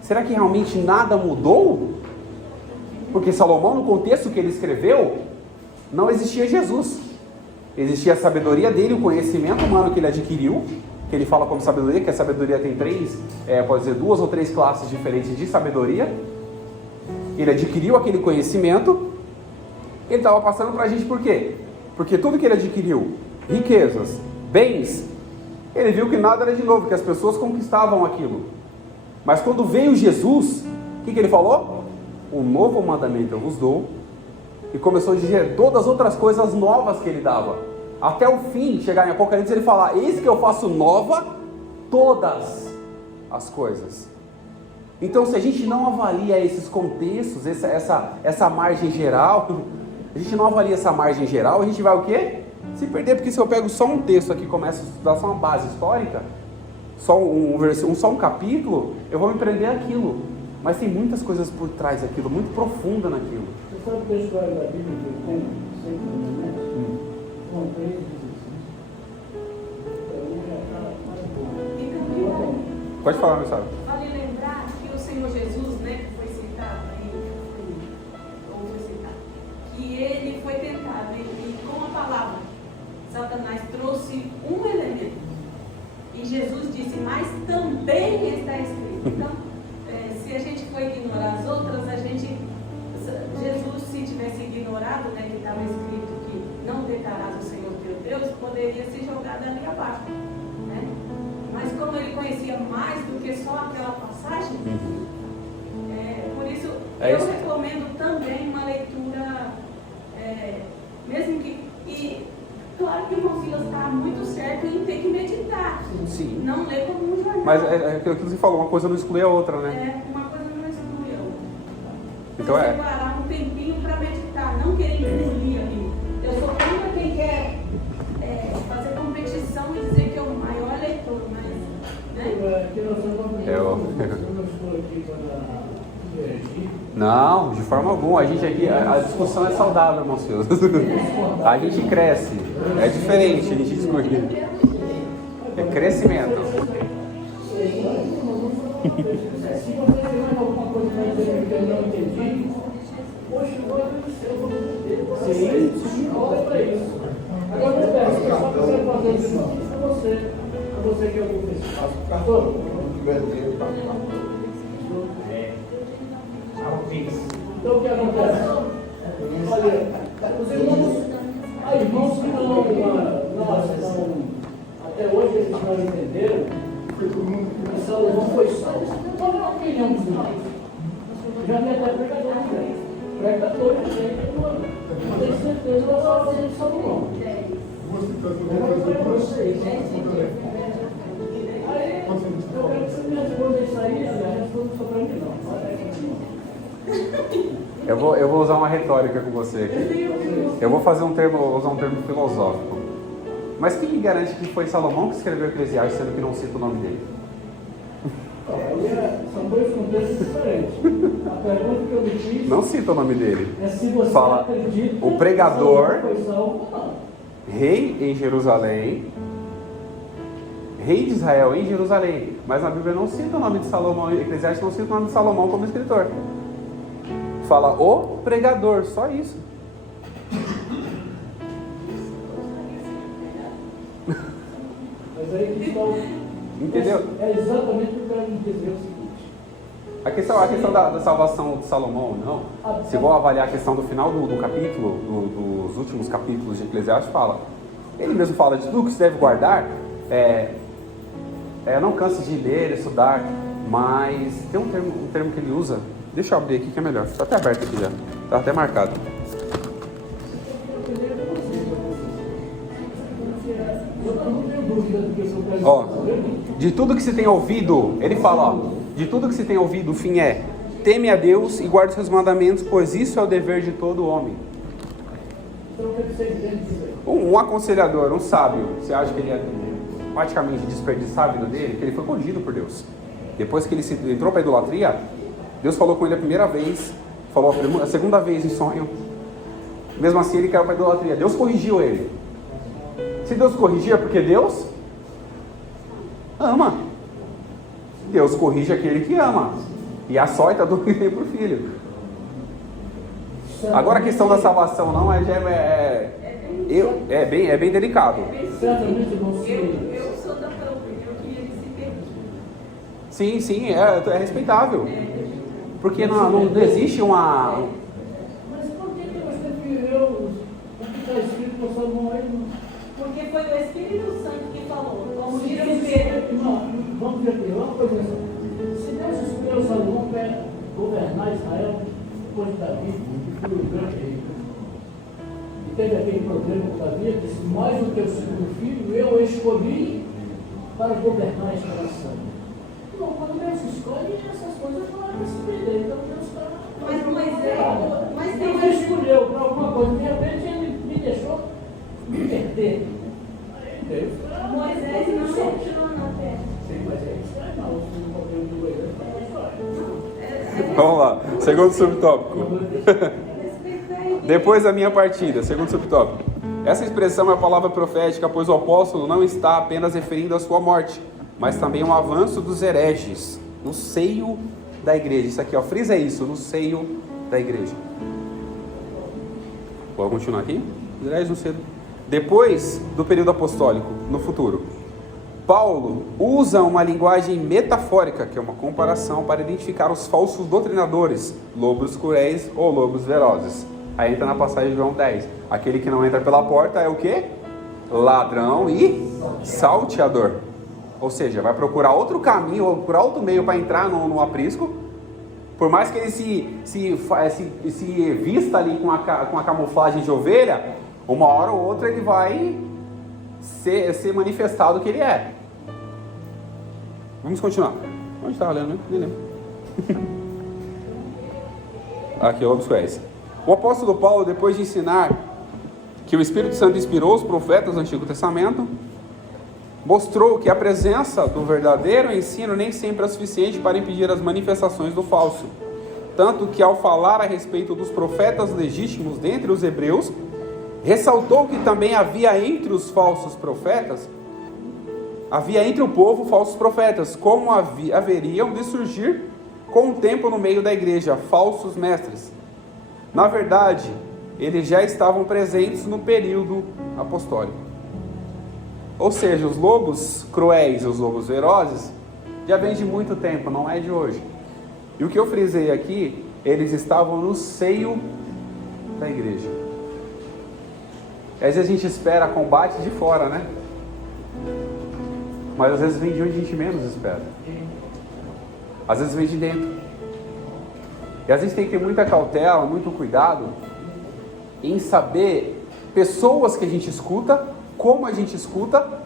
Será que realmente nada mudou? Porque Salomão, no contexto que ele escreveu, não existia Jesus. Existia a sabedoria dele, o conhecimento humano que ele adquiriu, que ele fala como sabedoria, que a sabedoria tem pode dizer 2 ou 3 classes diferentes de sabedoria. Ele adquiriu aquele conhecimento, ele estava passando para a gente por quê? Porque tudo que ele adquiriu, riquezas, bens, ele viu que nada era de novo, que as pessoas conquistavam aquilo. Mas quando veio Jesus, o que ele falou? Um novo mandamento eu vos dou. E começou a dizer todas as outras coisas novas que ele dava. Até o fim, chegar em Apocalipse, ele fala, eis que eu faço nova todas as coisas. Então, se a gente não avalia esses contextos, essa margem geral, a gente não avalia essa margem geral, a gente vai o quê? Se perder, porque se eu pego só um texto aqui e começo a estudar só uma base histórica, só um capítulo, eu vou me prender aquilo. Mas tem muitas coisas por trás daquilo, muito profunda naquilo. Você sabe que a história da Bíblia que eu tenho, sempre são 3 Pode falar, meu sábio. Vale lembrar que o Senhor Jesus, né, que foi citado aí, ou foi citado, que ele foi tentado e com a palavra, Satanás trouxe um elemento. E Jesus disse, mas também está escrito. Então, se a gente for ignorar as outras, Jesus, se tivesse ignorado, né, que estava escrito que não tentarás o Senhor teu Deus, poderia ser jogado ali abaixo, né? Mas como ele conhecia mais do que só aquela passagem, por isso eu recomendo também uma leitura, mesmo que... E claro que o irmão Silas está muito certo em ter que meditar. Sim. Não ler como um jornal. Mas aquilo que você falou, uma coisa não exclui a outra, né? Uma coisa não exclui a outra. Então separar um tempinho para meditar, não querer engolir ali. Eu sou contra quem quer fazer competição e Não, de forma alguma. A gente aqui, a discussão é saudável, irmãos seus. A gente cresce. É diferente a gente discutir. É crescimento. Se você tiver alguma coisa para dizer que eu não entendi, poxa, sim, olha para isso. Agora, eu peço, só que você fazer um exercício para você que é o professor. Pastor? Então, o que acontece? Olha, os irmãos, há irmãos que não, até hoje eles não entenderam que Salomão foi salvo. Qual é a opinião dos irmãos? Já me até pregador de Deus. Pregador de Deus, não tenho certeza da salvação de Salomão. Aí, eu quero que você me responda isso aí, a resposta só para mim não. Eu vou usar uma retórica com você aqui. Eu vou usar um termo filosófico. Mas quem garante que foi Salomão que escreveu Eclesiastes, sendo que não cita o nome dele? São dois contextos diferentes. A pergunta que eu me fiz Não cita o nome dele. é se você Fala, acredita o pregador, que foi salvo ou não. rei em Jerusalém, rei de Israel em Jerusalém. Mas na Bíblia não cita o nome de Salomão, Eclesiastes não cita o nome de Salomão como escritor. Fala o pregador, só isso. Mas aí que está o... Entendeu? É exatamente o que eu quero dizer o seguinte. A questão da salvação de Salomão, não. Se for avaliar a questão do final do capítulo, dos últimos capítulos de Eclesiastes, fala. Ele mesmo fala de tudo que se deve guardar. Não canse de ler, estudar, mas tem um termo que ele usa. Deixa eu abrir aqui que é melhor. Está até aberto aqui já. Está até marcado. Ó, de tudo que se tem ouvido, ele fala, ó, de tudo que se tem ouvido, o fim é: teme a Deus e guarde seus mandamentos, pois isso é o dever de todo homem. Um aconselhador, um sábio, você acha que ele ia praticamente desperdiçar a vida dele? Que ele foi corrigido por Deus. Depois que ele entrou para a idolatria, Deus falou com ele a primeira vez, falou a segunda vez em sonho. Mesmo assim ele caiu para a idolatria. Deus corrigiu ele. Se Deus corrigia, porque Deus ama. Deus corrige aquele que ama. E açoita do que tem por filho. Agora a questão da salvação não é bem delicado. Certamente não sei. Eu sou da opinião que ele se perdi. Sim, é respeitável. Porque não existe uma... Mas por que você viveu o que está escrito no Salomão aí? Porque foi o Espírito Santo que falou. Vamos dizer Vamos dizer aqui, uma coisa assim. Se Deus escolheu Salomão para governar Israel depois de Davi, que foi o grande rei, e teve aquele problema com Davi, disse: mais do que o segundo filho, eu escolhi para governar esta nação. Bom, quando Deus escolhe, essas coisas não é para se perder. Então Deus está. Mas Deus escolheu para alguma coisa, de repente ele me deixou me perder. Aí Deus. Moisés não continuou na terra. Sim, mas é isso aí, não. Se não podemos do Moisés, não. Vamos lá, segundo subtópico. Depois da minha partida, segundo subtópico. Essa expressão é a palavra profética, pois o apóstolo não está apenas referindo à sua morte, mas também ao avanço dos hereges no seio da igreja. Isso aqui, ó, frisa isso, no seio da igreja. Vamos continuar aqui? Os hereges no seio. Depois do período apostólico, no futuro, Paulo usa uma linguagem metafórica, que é uma comparação para identificar os falsos doutrinadores, lobos cruéis ou lobos velozes. Aí entra na passagem de João 10. Aquele que não entra pela porta é o quê? Ladrão e salteador. Ou seja, vai procurar outro caminho, ou procurar outro meio para entrar no aprisco. Por mais que ele se vista ali com a camuflagem de ovelha, uma hora ou outra ele vai ser manifestado o que ele é. Vamos continuar. Onde estava lendo? Nem lembro. Aqui, lobos cruéis. O apóstolo Paulo, depois de ensinar que o Espírito Santo inspirou os profetas do Antigo Testamento, mostrou que a presença do verdadeiro ensino nem sempre é suficiente para impedir as manifestações do falso. tanto que ao falar a respeito dos profetas legítimos dentre os hebreus, ressaltou que também havia entre os falsos profetas, havia entre o povo falsos profetas, como haveriam de surgir com o tempo no meio da igreja, falsos mestres. Na verdade, eles já estavam presentes no período apostólico. Ou seja, os lobos cruéis e os lobos ferozes já vêm de muito tempo, não é de hoje. E o que eu frisei aqui, eles estavam no seio da igreja. Às vezes a gente espera combate de fora, né? Mas às vezes vem de onde a gente menos espera. Às vezes vem de dentro. E às vezes tem que ter muita cautela, muito cuidado em saber pessoas que a gente escuta, como a gente escuta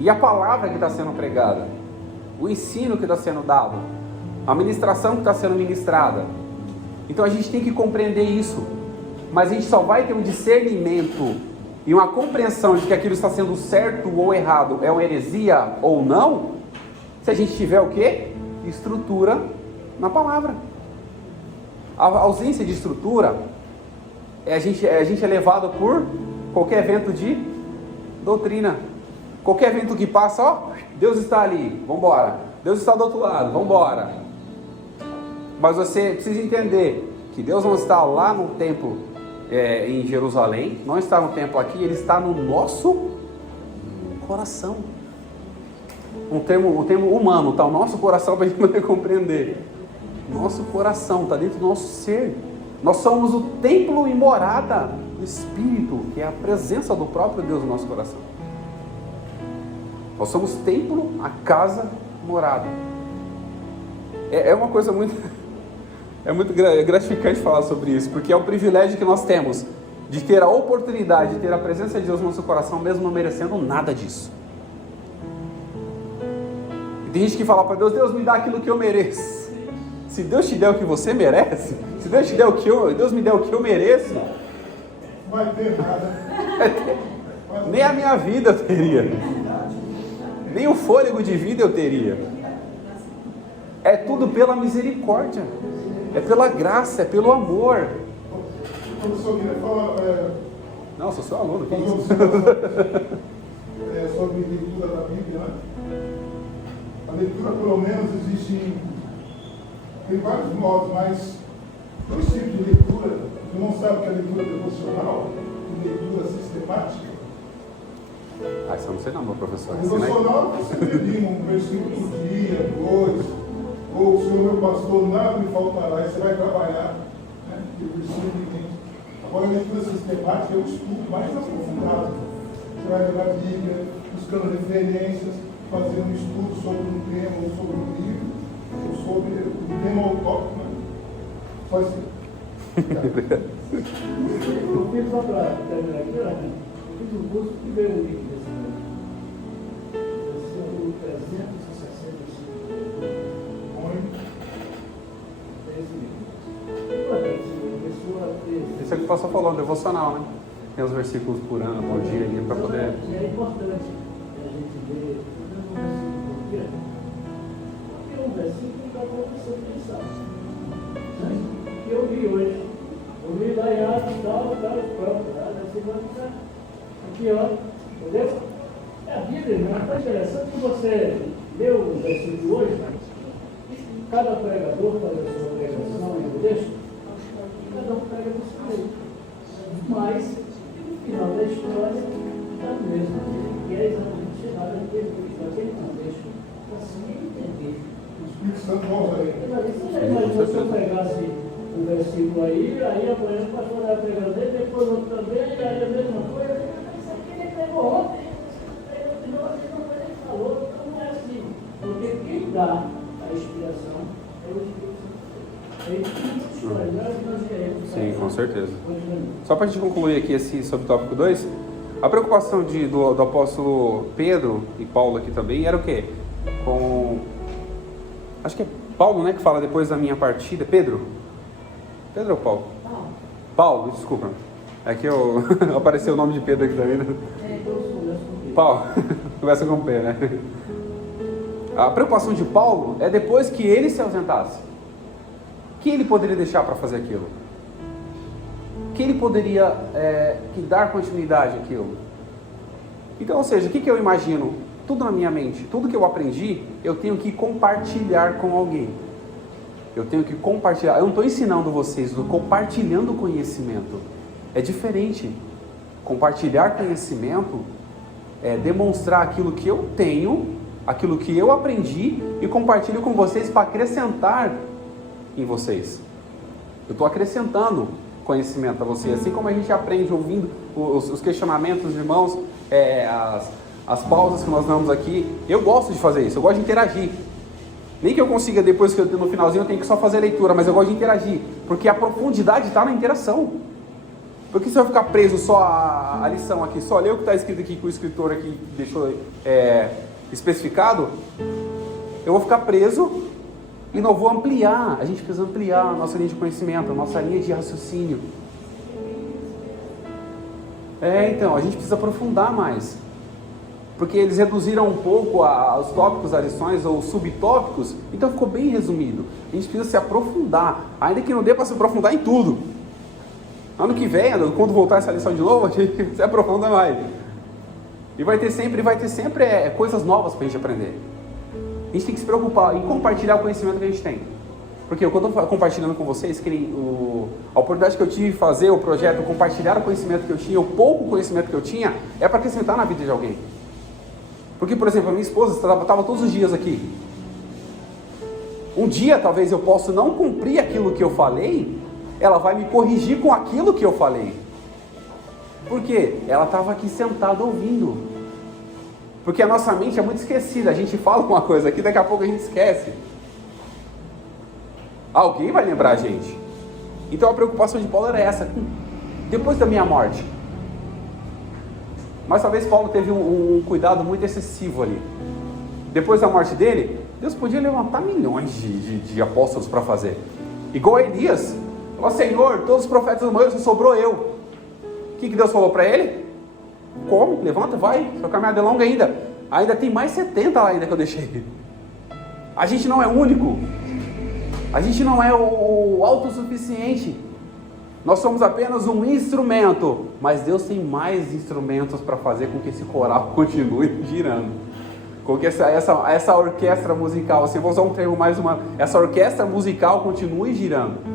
e a palavra que está sendo pregada, o ensino que está sendo dado, a ministração que está sendo ministrada. Então a gente tem que compreender isso, mas a gente só vai ter um discernimento e uma compreensão de que aquilo está sendo certo ou errado, é uma heresia ou não, se a gente tiver o quê? Estrutura na palavra. A ausência de estrutura, a gente é levado por qualquer vento de doutrina. Qualquer vento que passa, ó, Deus está ali, vamos embora. Deus está do outro lado, vamos embora. Mas você precisa entender que Deus não está lá no templo em Jerusalém, não está no templo aqui, Ele está no nosso coração. Um termo humano, está o nosso coração para a gente poder compreender. Nosso coração está dentro do nosso ser. Nós somos o templo e morada do Espírito, que é a presença do próprio Deus no nosso coração. Nós somos templo, a casa, morada. É uma coisa muito gratificante falar sobre isso, porque é o privilégio que nós temos de ter a oportunidade de ter a presença de Deus no nosso coração, mesmo não merecendo nada disso. E tem gente que fala para Deus, Deus me dá aquilo que eu mereço. Se Deus te der o que você merece, se Deus te der Deus me der o que eu mereço, não vai ter nada. Nem a minha vida eu teria, nem o fôlego de vida eu teria. É tudo pela misericórdia, é pela graça, é pelo amor. O professor queria falar. Não, sou seu aluno. Que isso? Sobre leitura da Bíblia, né? A leitura, pelo menos, existe. Tem vários modos, mas dois tipos de leitura. Tu não sabe o que é leitura devocional e leitura sistemática. Isso eu não sei não, meu professor. Devocional, você lê um versículo por dia, dois, ou o Senhor meu pastor, nada me faltará, e você vai trabalhar, né? Agora a leitura sistemática é um estudo mais aprofundado. Você vai ler a Bíblia, buscando referências, fazendo um estudo sobre um tema, ou sobre um livro, ou sobre um tema autóctono, né? Só assim. Eu fiz só para terminar aqui, eu fiz um curso que veio um livro desse ano. Versículo 365. Esse livro. Isso é o que o pastor falou, devocional, né? Tem os versículos por ano, por dia ali, para poder... É importante a gente ver um versículo por dia, porque um versículo dá para você pensar. Que eu vi hoje. Eu vi lá em Atos, tal, pronto. Aqui, ó. Entendeu? É a Bíblia, não é tão interessante que você leu o versículo hoje, cada pregador faz a sua pregação em um texto, cada um prega do seu jeito. Mas, no final da história, é o mesmo. Que é exatamente chegar naquele contexto, para se entender. O Espírito Santo volta aí. Você imagina se eu pegasse um versículo aí amanhã o pastor vai pregando dele, depois outro também, aí a mesma coisa. Isso aqui ele pregou ontem, ele falou, então não é assim. Porque quem dá a inspiração é o Espírito Santo. Sim, com certeza. Só para a gente concluir aqui sobre o tópico 2, a preocupação do apóstolo Pedro e Paulo aqui também era o quê? Acho que é Paulo, né, que fala depois da minha partida. Pedro ou Paulo? Paulo, desculpa. É que apareceu o nome de Pedro aqui também, né? Paulo, começa com P, né? A preocupação de Paulo é depois que ele se ausentasse. Quem ele poderia deixar para fazer aquilo? Quem ele poderia dar continuidade àquilo? Então, ou seja, o que eu imagino? Tudo na minha mente, tudo que eu aprendi, eu tenho que compartilhar com alguém. Eu tenho que compartilhar. Eu não estou ensinando vocês, estou compartilhando conhecimento. É diferente. Compartilhar conhecimento é demonstrar aquilo que eu tenho, aquilo que eu aprendi e compartilho com vocês para acrescentar em vocês. Eu estou acrescentando conhecimento a vocês, assim como a gente aprende ouvindo os questionamentos dos irmãos, as pausas que nós damos aqui. Eu gosto de fazer isso, eu gosto de interagir. Nem que eu consiga, depois que eu no finalzinho eu tenho que só fazer a leitura, mas eu gosto de interagir, porque a profundidade está na interação. Porque se eu ficar preso só a lição aqui, só ler o que está escrito aqui, que o escritor aqui deixou especificado, eu vou ficar preso e não vou ampliar. A gente precisa ampliar a nossa linha de conhecimento, a nossa linha de raciocínio. Então, a gente precisa aprofundar mais. Porque eles reduziram um pouco os tópicos das lições, ou subtópicos, então ficou bem resumido. A gente precisa se aprofundar, ainda que não dê para se aprofundar em tudo. Ano que vem, quando voltar essa lição de novo, a gente se aprofunda mais. E vai ter sempre coisas novas para a gente aprender. A gente tem que se preocupar em compartilhar o conhecimento que a gente tem. Porque quando eu estou compartilhando com vocês, a oportunidade que eu tive de fazer o projeto, compartilhar o conhecimento que eu tinha, o pouco conhecimento que eu tinha, é para acrescentar na vida de alguém. Porque, por exemplo, a minha esposa estava todos os dias aqui. Um dia, talvez, eu possa não cumprir aquilo que eu falei, ela vai me corrigir com aquilo que eu falei. Por quê? Ela estava aqui sentada ouvindo. Porque a nossa mente é muito esquecida. A gente fala uma coisa aqui, daqui a pouco a gente esquece. Alguém vai lembrar a gente. Então a preocupação de Paulo era essa. Depois da minha morte. Mas talvez Paulo teve um cuidado muito excessivo ali. Depois da morte dele, Deus podia levantar milhões de apóstolos para fazer. Igual a Elias. Falou: Senhor, todos os profetas morreram, só sobrou eu. O que Deus falou para ele? Como? Levanta, vai. Sua caminhada é longa ainda. Ainda tem mais 70 lá ainda que eu deixei. A gente não é único. A gente não é o autossuficiente. Nós somos apenas um instrumento. Mas Deus tem mais instrumentos para fazer com que esse coral continue girando. Com que essa orquestra musical, assim, vou usar um termo mais humano, essa orquestra musical continue girando.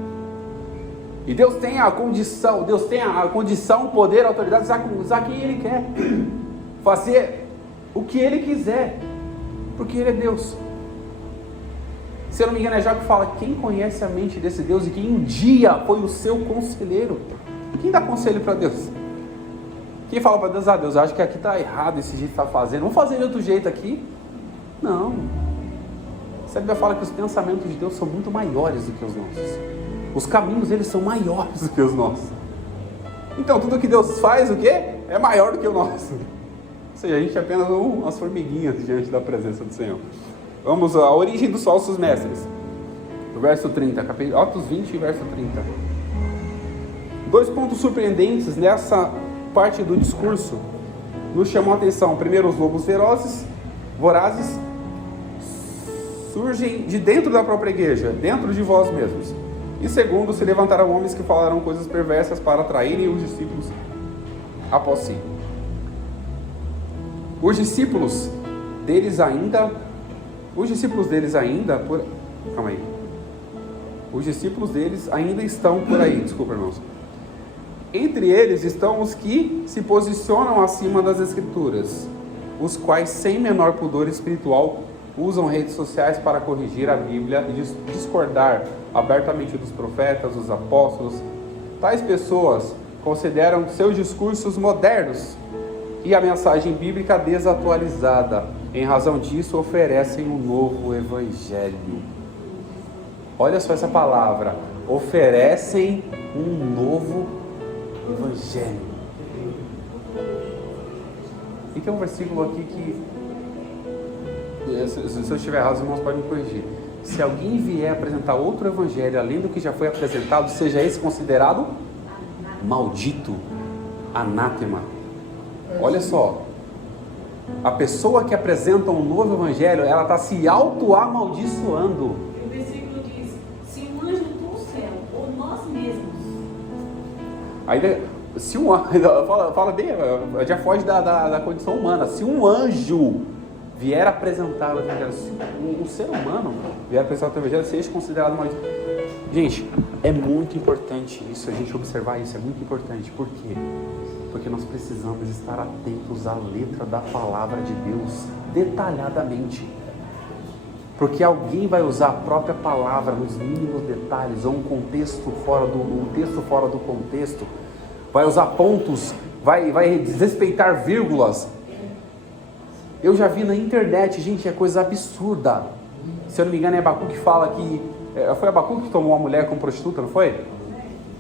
E Deus tem a condição, o poder, a autoridade de usar quem Ele quer. Fazer o que Ele quiser. Porque Ele é Deus. Se eu não me engano, é Jó que fala: quem conhece a mente desse Deus e quem um dia foi o seu conselheiro? Quem dá conselho para Deus? Quem fala para Deus: Deus, acho que aqui está errado esse jeito que está fazendo, vamos fazer de outro jeito aqui? Não. A Bíblia fala que os pensamentos de Deus são muito maiores do que os nossos. Os caminhos deles são maiores do que os nossos. Então tudo que Deus faz, o quê? É maior do que o nosso. Ou seja, a gente é apenas umas formiguinhas diante da presença do Senhor. Vamos à origem dos falsos mestres. No verso 30, Atos 20, verso 30. Dois pontos surpreendentes nessa parte do discurso nos chamam a atenção. Primeiro, os lobos vorazes, surgem de dentro da própria igreja, dentro de vós mesmos. E segundo, se levantaram homens que falaram coisas perversas para atraírem os discípulos após si. Os discípulos deles ainda, estão por aí, desculpa, irmãos. Entre eles estão os que se posicionam acima das Escrituras, os quais, sem menor pudor espiritual, usam redes sociais para corrigir a Bíblia e discordar abertamente dos profetas, dos apóstolos. Tais pessoas consideram seus discursos modernos e a mensagem bíblica desatualizada. Em razão disso, oferecem um novo evangelho. Olha só essa palavra: oferecem um novo evangelho. E tem um versículo aqui que, se eu estiver errado, os irmãos podem me corrigir. Se alguém vier apresentar outro evangelho além do que já foi apresentado, seja esse considerado maldito, anátema. Olha só, a pessoa que apresenta um novo evangelho, ela está se auto-amaldiçoando. O versículo diz: se um anjo Ainda, se um anjo, fala bem, já foge da condição humana. Se um anjo vier apresentar o evangelho, se um ser humano vier apresentar o evangelho, seja considerado maldito. Gente, é muito importante isso, a gente observar isso, é muito importante. Por quê? Porque nós precisamos estar atentos à letra da palavra de Deus, detalhadamente. Porque alguém vai usar a própria palavra nos mínimos detalhes, ou um texto fora do contexto, vai usar pontos, vai desrespeitar vírgulas. Eu já vi na internet, gente, é coisa absurda. Se eu não me engano, é Abacuque que fala que... Foi Abacuque que tomou uma mulher como prostituta, não foi?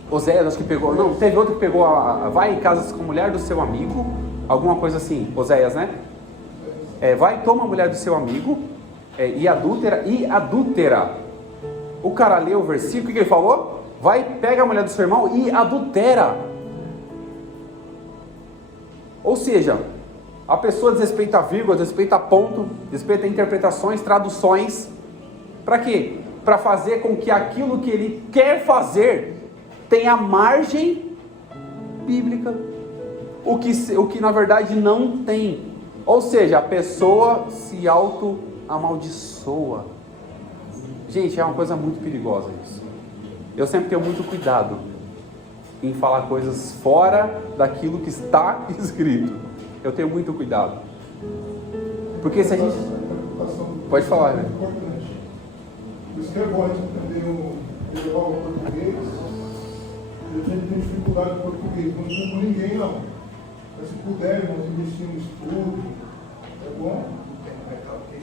Oséias, acho que pegou... Não, teve outro que pegou vai e casa com a mulher do seu amigo, alguma coisa assim. Oséias, né? Vai e toma a mulher do seu amigo, e adúltera. O cara leu o versículo, o que ele falou? Vai, pega a mulher do seu irmão e adultera. Ou seja, a pessoa desrespeita a vírgula, desrespeita ponto, desrespeita interpretações, traduções. Para quê? Para fazer com que aquilo que ele quer fazer tenha margem bíblica. O que na verdade não tem. Ou seja, a pessoa se auto-amaldiçoa. Gente, é uma coisa muito perigosa isso. Eu sempre tenho muito cuidado em falar coisas fora daquilo que está escrito. Eu tenho muito cuidado. Porque se a gente... Pode falar, né? Por isso que é bom a gente entender o português. Eu tenho dificuldade com português, não estou com ninguém não. Mas se pudermos investir no estudo, é bom.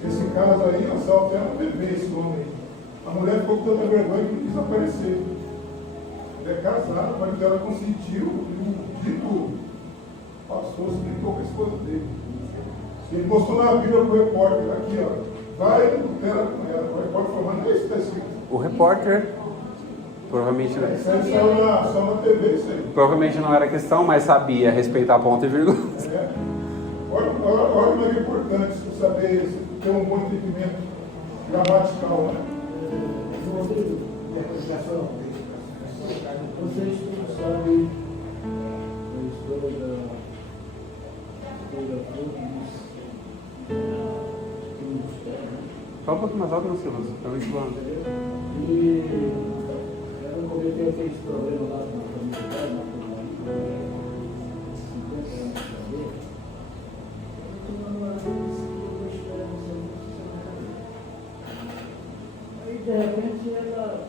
Esse caso aí, ó, só até um bebê esse homem aí. A mulher ficou com tanta vergonha que quis aparecer. Ele é casado, mas ela consentiu, o dito pastor explicou para a esposa dele. Ele mostrou na Bíblia para o repórter, aqui ó, vai adulterar com ela. O repórter falou, mas não é isso que está escrito. O repórter, provavelmente não. Isso aí só na TV, isso aí. Provavelmente não era questão, mas sabia respeitar ponto e vírgula. Olha como é importante você saber, ter um bom entendimento gramatical, né? Vocês não sabem a história da Fala um pouquinho mais alto, não, Silas. Está me falando. E eu comentei aqueles problemas lá com a família, na família, 50 anos de cadeia. Eu estou namorando e eu vou esperar você muito. Aí, de repente, ela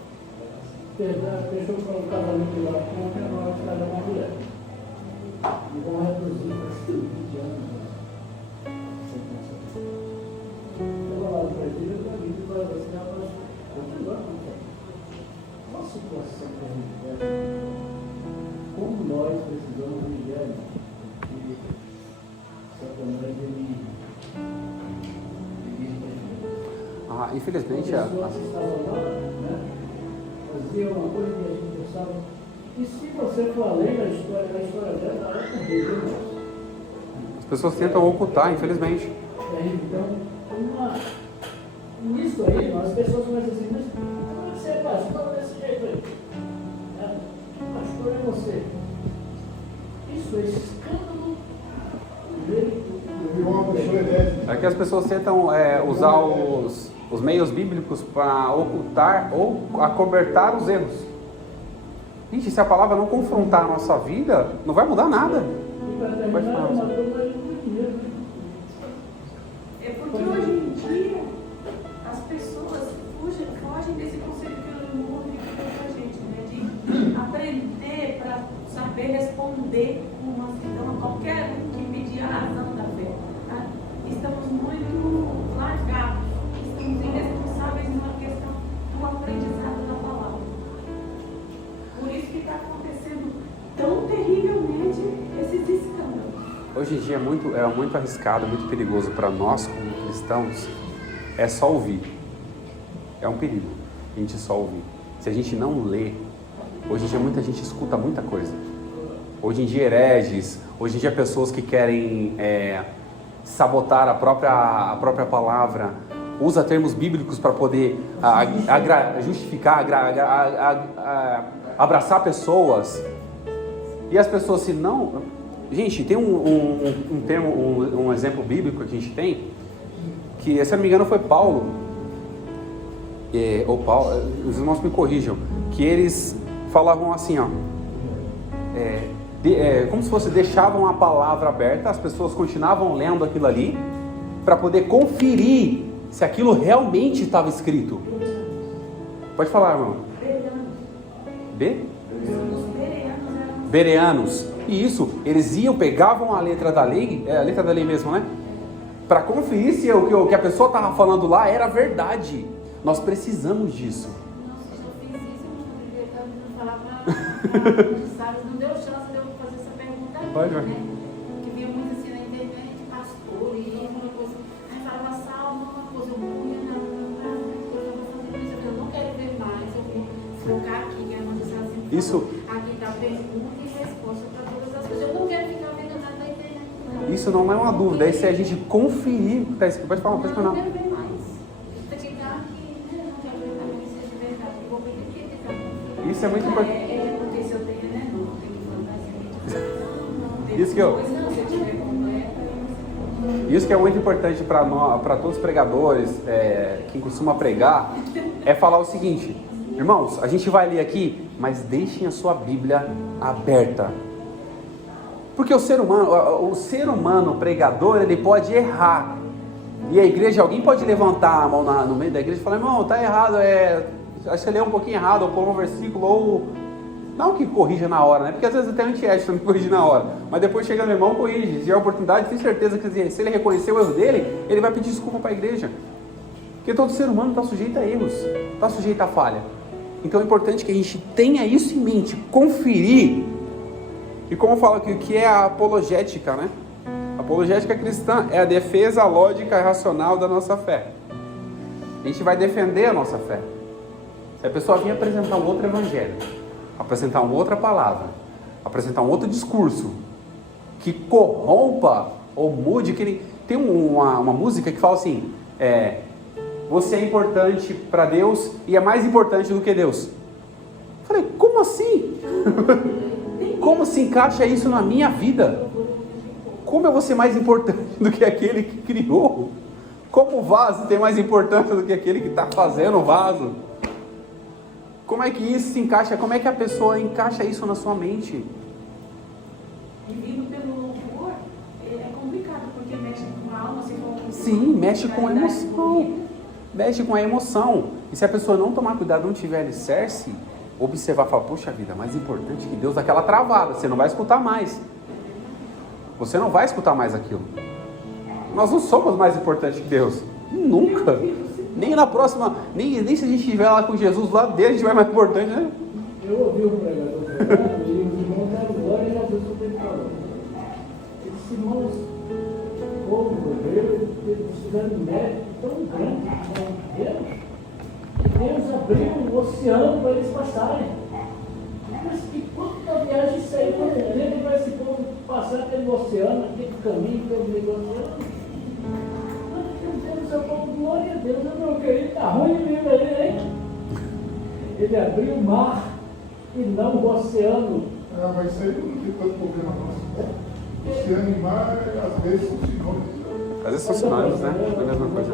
deixou para um casamento lá com a minha nova cara da mulher. E vão reduzir para 20 anos. Eu vou lá para a igreja, para mim, para você, qual a situação que a gente vive? Como nós precisamos viver que Satanás ele infelizmente, a pessoa que estava lá, né? Fazia uma coisa que a gente pensava. E se você for além da história dela, ela é terrível. as pessoas tentam ocultar, infelizmente. Então, nisso aí, as pessoas começam assim, mas como é que você é pastor desse jeito aí? Pastor é você. Isso é escândalo do jeito. É que as pessoas tentam usar os meios bíblicos para ocultar ou acobertar os erros. Gente, se a palavra não confrontar a nossa vida, não vai mudar nada. Pode falar. É porque hoje em dia as pessoas fogem desse conceito que o mundo criou pra gente, né? De aprender para saber responder com mansidão a qualquer um que pedir a razão da fé. Tá? Estamos muito largados, estamos irresponsáveis numa questão do aprendizado da palavra. Por isso que está acontecendo tão terrivelmente esses escândalos. Hoje em dia é muito arriscado, muito perigoso para nós como cristãos, é só ouvir. É um perigo a gente só ouvir. Se a gente não lê, hoje em dia muita gente escuta muita coisa. Hoje em dia hereges, hoje em dia pessoas que querem sabotar a própria palavra, usa termos bíblicos para poder justificar, abraçar pessoas. E as pessoas assim, não... Gente, tem um termo, um exemplo bíblico que a gente tem, que, se eu não me engano, foi Paulo, ou Paulo, os irmãos me corrijam, que eles falavam assim, ó, como se fosse, deixavam a palavra aberta, as pessoas continuavam lendo aquilo ali, para poder conferir se aquilo realmente estava escrito. Pode falar, irmão. Bereanos. E isso, eles pegavam a letra da lei, a letra da lei mesmo, né? Para conferir se o que a pessoa estava falando lá era verdade. Nós precisamos disso. Nossa, eu fiz isso, eu não falar para os sábios, não deu chance de eu fazer essa pergunta aqui, Pode, né? Que vinha muito assim na internet, pastor, e uma coisa, aí falava salmo, uma coisa, eu não quero ver mais, eu vou focar aqui, que é uma das Isso. Aqui está pergunta e resposta para todas as coisas. Eu não quero ficar vendo nada na internet. Não. Isso não é uma dúvida, isso é a gente conferir o que está escrito. Pode falar, pode falar. Não quero ver mais. Tem que ficar aqui, né? Não quero ver mais, isso é de verdade. Eu vou pedir que ficar confiando. Isso é muito importante. É porque se eu tenho, né? Não, tem que fantasia. Isso que eu... Não, se eu tiver completa, Isso que é muito importante para todos os pregadores, quem costuma pregar, é falar o seguinte: irmãos, a gente vai ler aqui, mas deixem a sua Bíblia aberta. Porque o ser humano pregador, ele pode errar. E a igreja, alguém pode levantar a mão no meio da igreja e falar: irmão, está errado, acho que você leu um pouquinho errado, ou pulou um versículo, ou... Não que corrija na hora, né? Porque às vezes até antiético também corrige na hora. Mas depois chega no irmão, corrige. Se tiver a oportunidade, tenho certeza que se ele reconhecer o erro dele, ele vai pedir desculpa para a igreja. Porque todo ser humano está sujeito a erros, está sujeito a falha. Então é importante que a gente tenha isso em mente, conferir. E como fala aqui, o que é a apologética, né? A apologética cristã é a defesa lógica e racional da nossa fé. A gente vai defender a nossa fé. Se a pessoa vir apresentar um outro evangelho, apresentar uma outra palavra, apresentar um outro discurso que corrompa ou mude, que ele... Tem uma música que fala assim, você é importante para Deus e é mais importante do que Deus. Eu falei, como assim? Como se encaixa isso na minha vida? Como eu vou ser mais importante do que aquele que criou? Como o vaso tem mais importância do que aquele que está fazendo o vaso? Como é que isso se encaixa? Como é que a pessoa encaixa isso na sua mente? E vindo pelo louvor, é complicado, porque mexe com a alma, assim, com... Sim, mexe com a emoção. Mexe com a emoção. E se a pessoa não tomar cuidado, não tiver alicerce, observar e falar, poxa vida, mais importante que Deus, daquela travada, você não vai escutar mais. Você não vai escutar mais aquilo. Nós não somos mais importantes que Deus. Nunca. Nem na próxima, nem se a gente estiver lá com Jesus, lá dele a gente vai mais importante, né? Eu ouvi um pregador falando, e os irmãos deram glória a Deus quando ele falou. Ele disse, irmãos, o povo hebreu, eles tiveram mérito tão grande com Deus, que Deus abriu o oceano para eles passarem. Mas que quanta viagem isso aí, quanto tempo vai esse povo passar pelo oceano, aquele caminho pelo meio do oceano? Eu falo, glória a Deus, meu querido, está ruim mesmo ali, hein? Ele abriu o mar e não o oceano. Mas isso aí não tem tanto problema não. Oceano e mar, às vezes, são sinônimos. Às vezes são sinônimos, né? É a mesma coisa.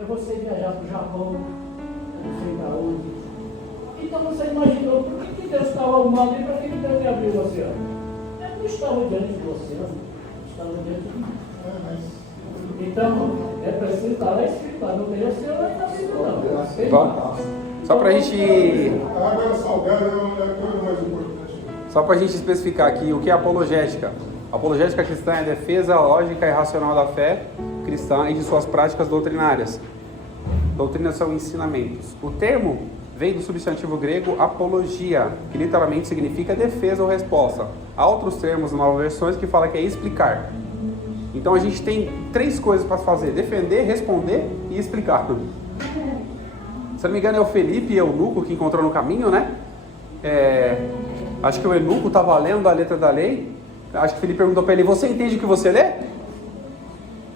É você viajar para o Japão, não sei para onde. Então você imaginou por que Deus estava arrumando e para que Deus ia abrir o oceano? Ele não estava diante do oceano, estava diante do mar. Então, é preciso estar lá escrito, não tem oceano aí na Bíblia não. Bom, só para a gente... A água salgada é a coisa mais importante. Só para a gente especificar aqui o que é apologética. A apologética cristã é a defesa lógica e racional da fé cristã e de suas práticas doutrinárias. Doutrinas são ensinamentos. O termo vem do substantivo grego apologia, que literalmente significa defesa ou resposta. Há outros termos, novas versões, que falam que é explicar. Então a gente tem 3 coisas para fazer: defender, responder e explicar. Se não me engano é o Felipe e o Eunuco que encontrou no caminho, né? Acho que o Eunuco estava lendo a letra da lei Acho que Felipe perguntou para ele, você entende o que você lê?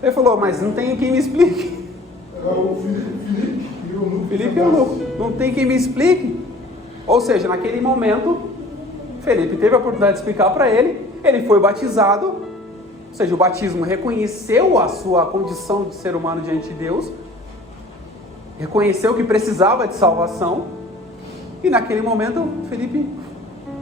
Ele falou, mas não tem quem me explique. Era o Felipe e o Lucas. Felipe e o Lucas, não tem quem me explique. Ou seja, naquele momento, Felipe teve a oportunidade de explicar para ele, ele foi batizado, ou seja, o batismo reconheceu a sua condição de ser humano diante de Deus, reconheceu que precisava de salvação, e naquele momento, Felipe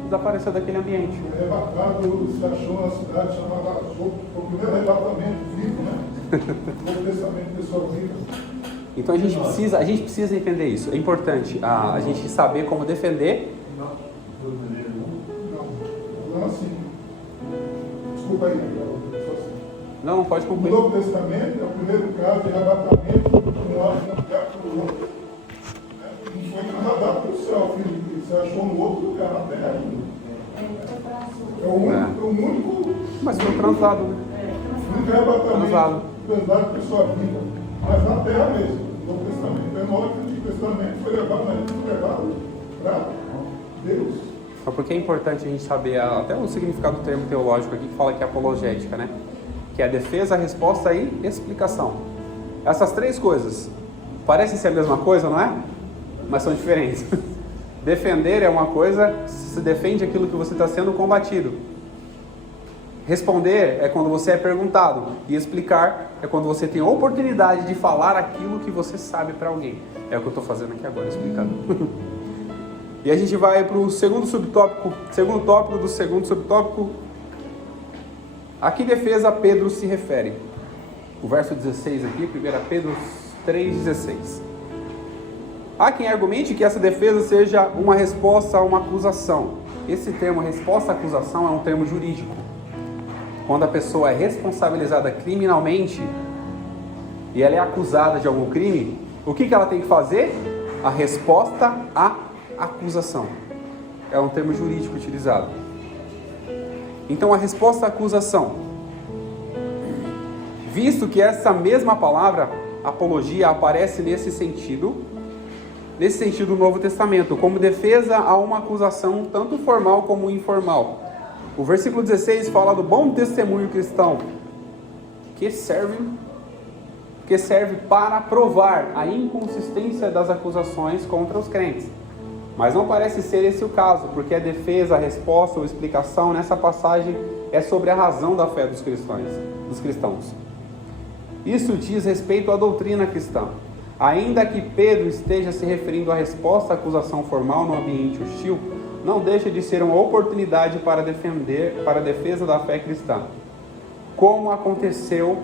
desapareceu daquele ambiente. Arrebatado, se achou uma cidade chamada Azul, o primeiro arrebatamento vivo, né? O Testamento pessoal vivo. Então a gente precisa entender isso. É importante a gente saber como defender. Não, assim. Desculpa aí, só assim. Não pode O concluir. Novo Testamento é o primeiro caso de arrebatamento de um anjo na terra para o outro. Não foi arrebatado para o céu, Felipe. Você achou um outro lugar na terra. É o único. Mas foi transado, né? O único arrebatamento transado para sua vida. Mas na terra mesmo. O Novo Testamento. É no Antigo Testamento foi levado para Deus. Só porque é importante a gente saber até o significado do termo teológico aqui que fala que é apologética, né? Que é a defesa, a resposta e explicação. Essas três coisas parecem ser a mesma coisa, não é? Mas são diferentes. Defender é uma coisa, se defende aquilo que você está sendo combatido. Responder é quando você é perguntado. E explicar é quando você tem a oportunidade de falar aquilo que você sabe para alguém. É o que eu estou fazendo aqui agora, explicando. E a gente vai para o segundo subtópico, segundo tópico do segundo subtópico. A que defesa Pedro se refere? O verso 16 aqui, 1 Pedro 3,16. Há quem argumente que essa defesa seja uma resposta a uma acusação. Esse termo, resposta à acusação, é um termo jurídico. Quando a pessoa é responsabilizada criminalmente e ela é acusada de algum crime, o que ela tem que fazer? A resposta à acusação. É um termo jurídico utilizado. Então, a resposta à acusação. Visto que essa mesma palavra, apologia, aparece nesse sentido do Novo Testamento, como defesa a uma acusação tanto formal como informal. O versículo 16 fala do bom testemunho cristão, que serve para provar a inconsistência das acusações contra os crentes. Mas não parece ser esse o caso, porque a defesa, a resposta ou explicação nessa passagem é sobre a razão da fé dos cristãos. Isso diz respeito à doutrina cristã. Ainda que Pedro esteja se referindo à resposta à acusação formal no ambiente hostil, não deixa de ser uma oportunidade para a defesa da fé cristã, como aconteceu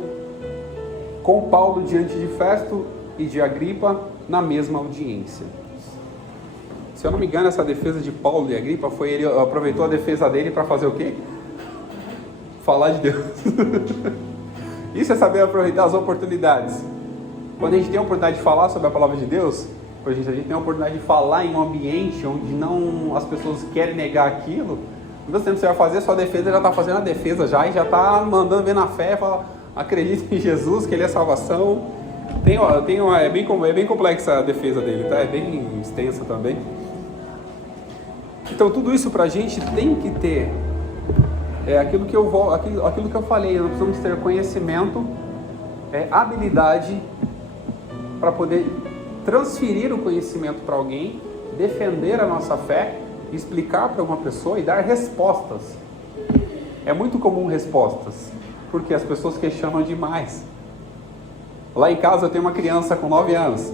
com Paulo diante de Festo e de Agripa na mesma audiência. Se eu não me engano, essa defesa de Paulo e Agripa foi ele aproveitou a defesa dele para fazer o quê? Falar de Deus. Isso é saber aproveitar as oportunidades. Quando a gente tem a oportunidade de falar sobre a palavra de Deus, a gente tem a oportunidade de falar em um ambiente onde não as pessoas querem negar aquilo. No mesmo tempo você vai fazer a sua defesa, já está fazendo a defesa já, e já está mandando ver na fé, fala, acredita em Jesus, que Ele é salvação. É bem complexa a defesa dele, tá? É bem extensa também. Então tudo isso para a gente tem que ter aquilo que eu falei, nós precisamos ter conhecimento, habilidade para poder transferir o conhecimento para alguém, defender a nossa fé, explicar para uma pessoa e dar respostas. É muito comum respostas, porque as pessoas questionam demais. Lá em casa eu tenho uma criança com 9 anos.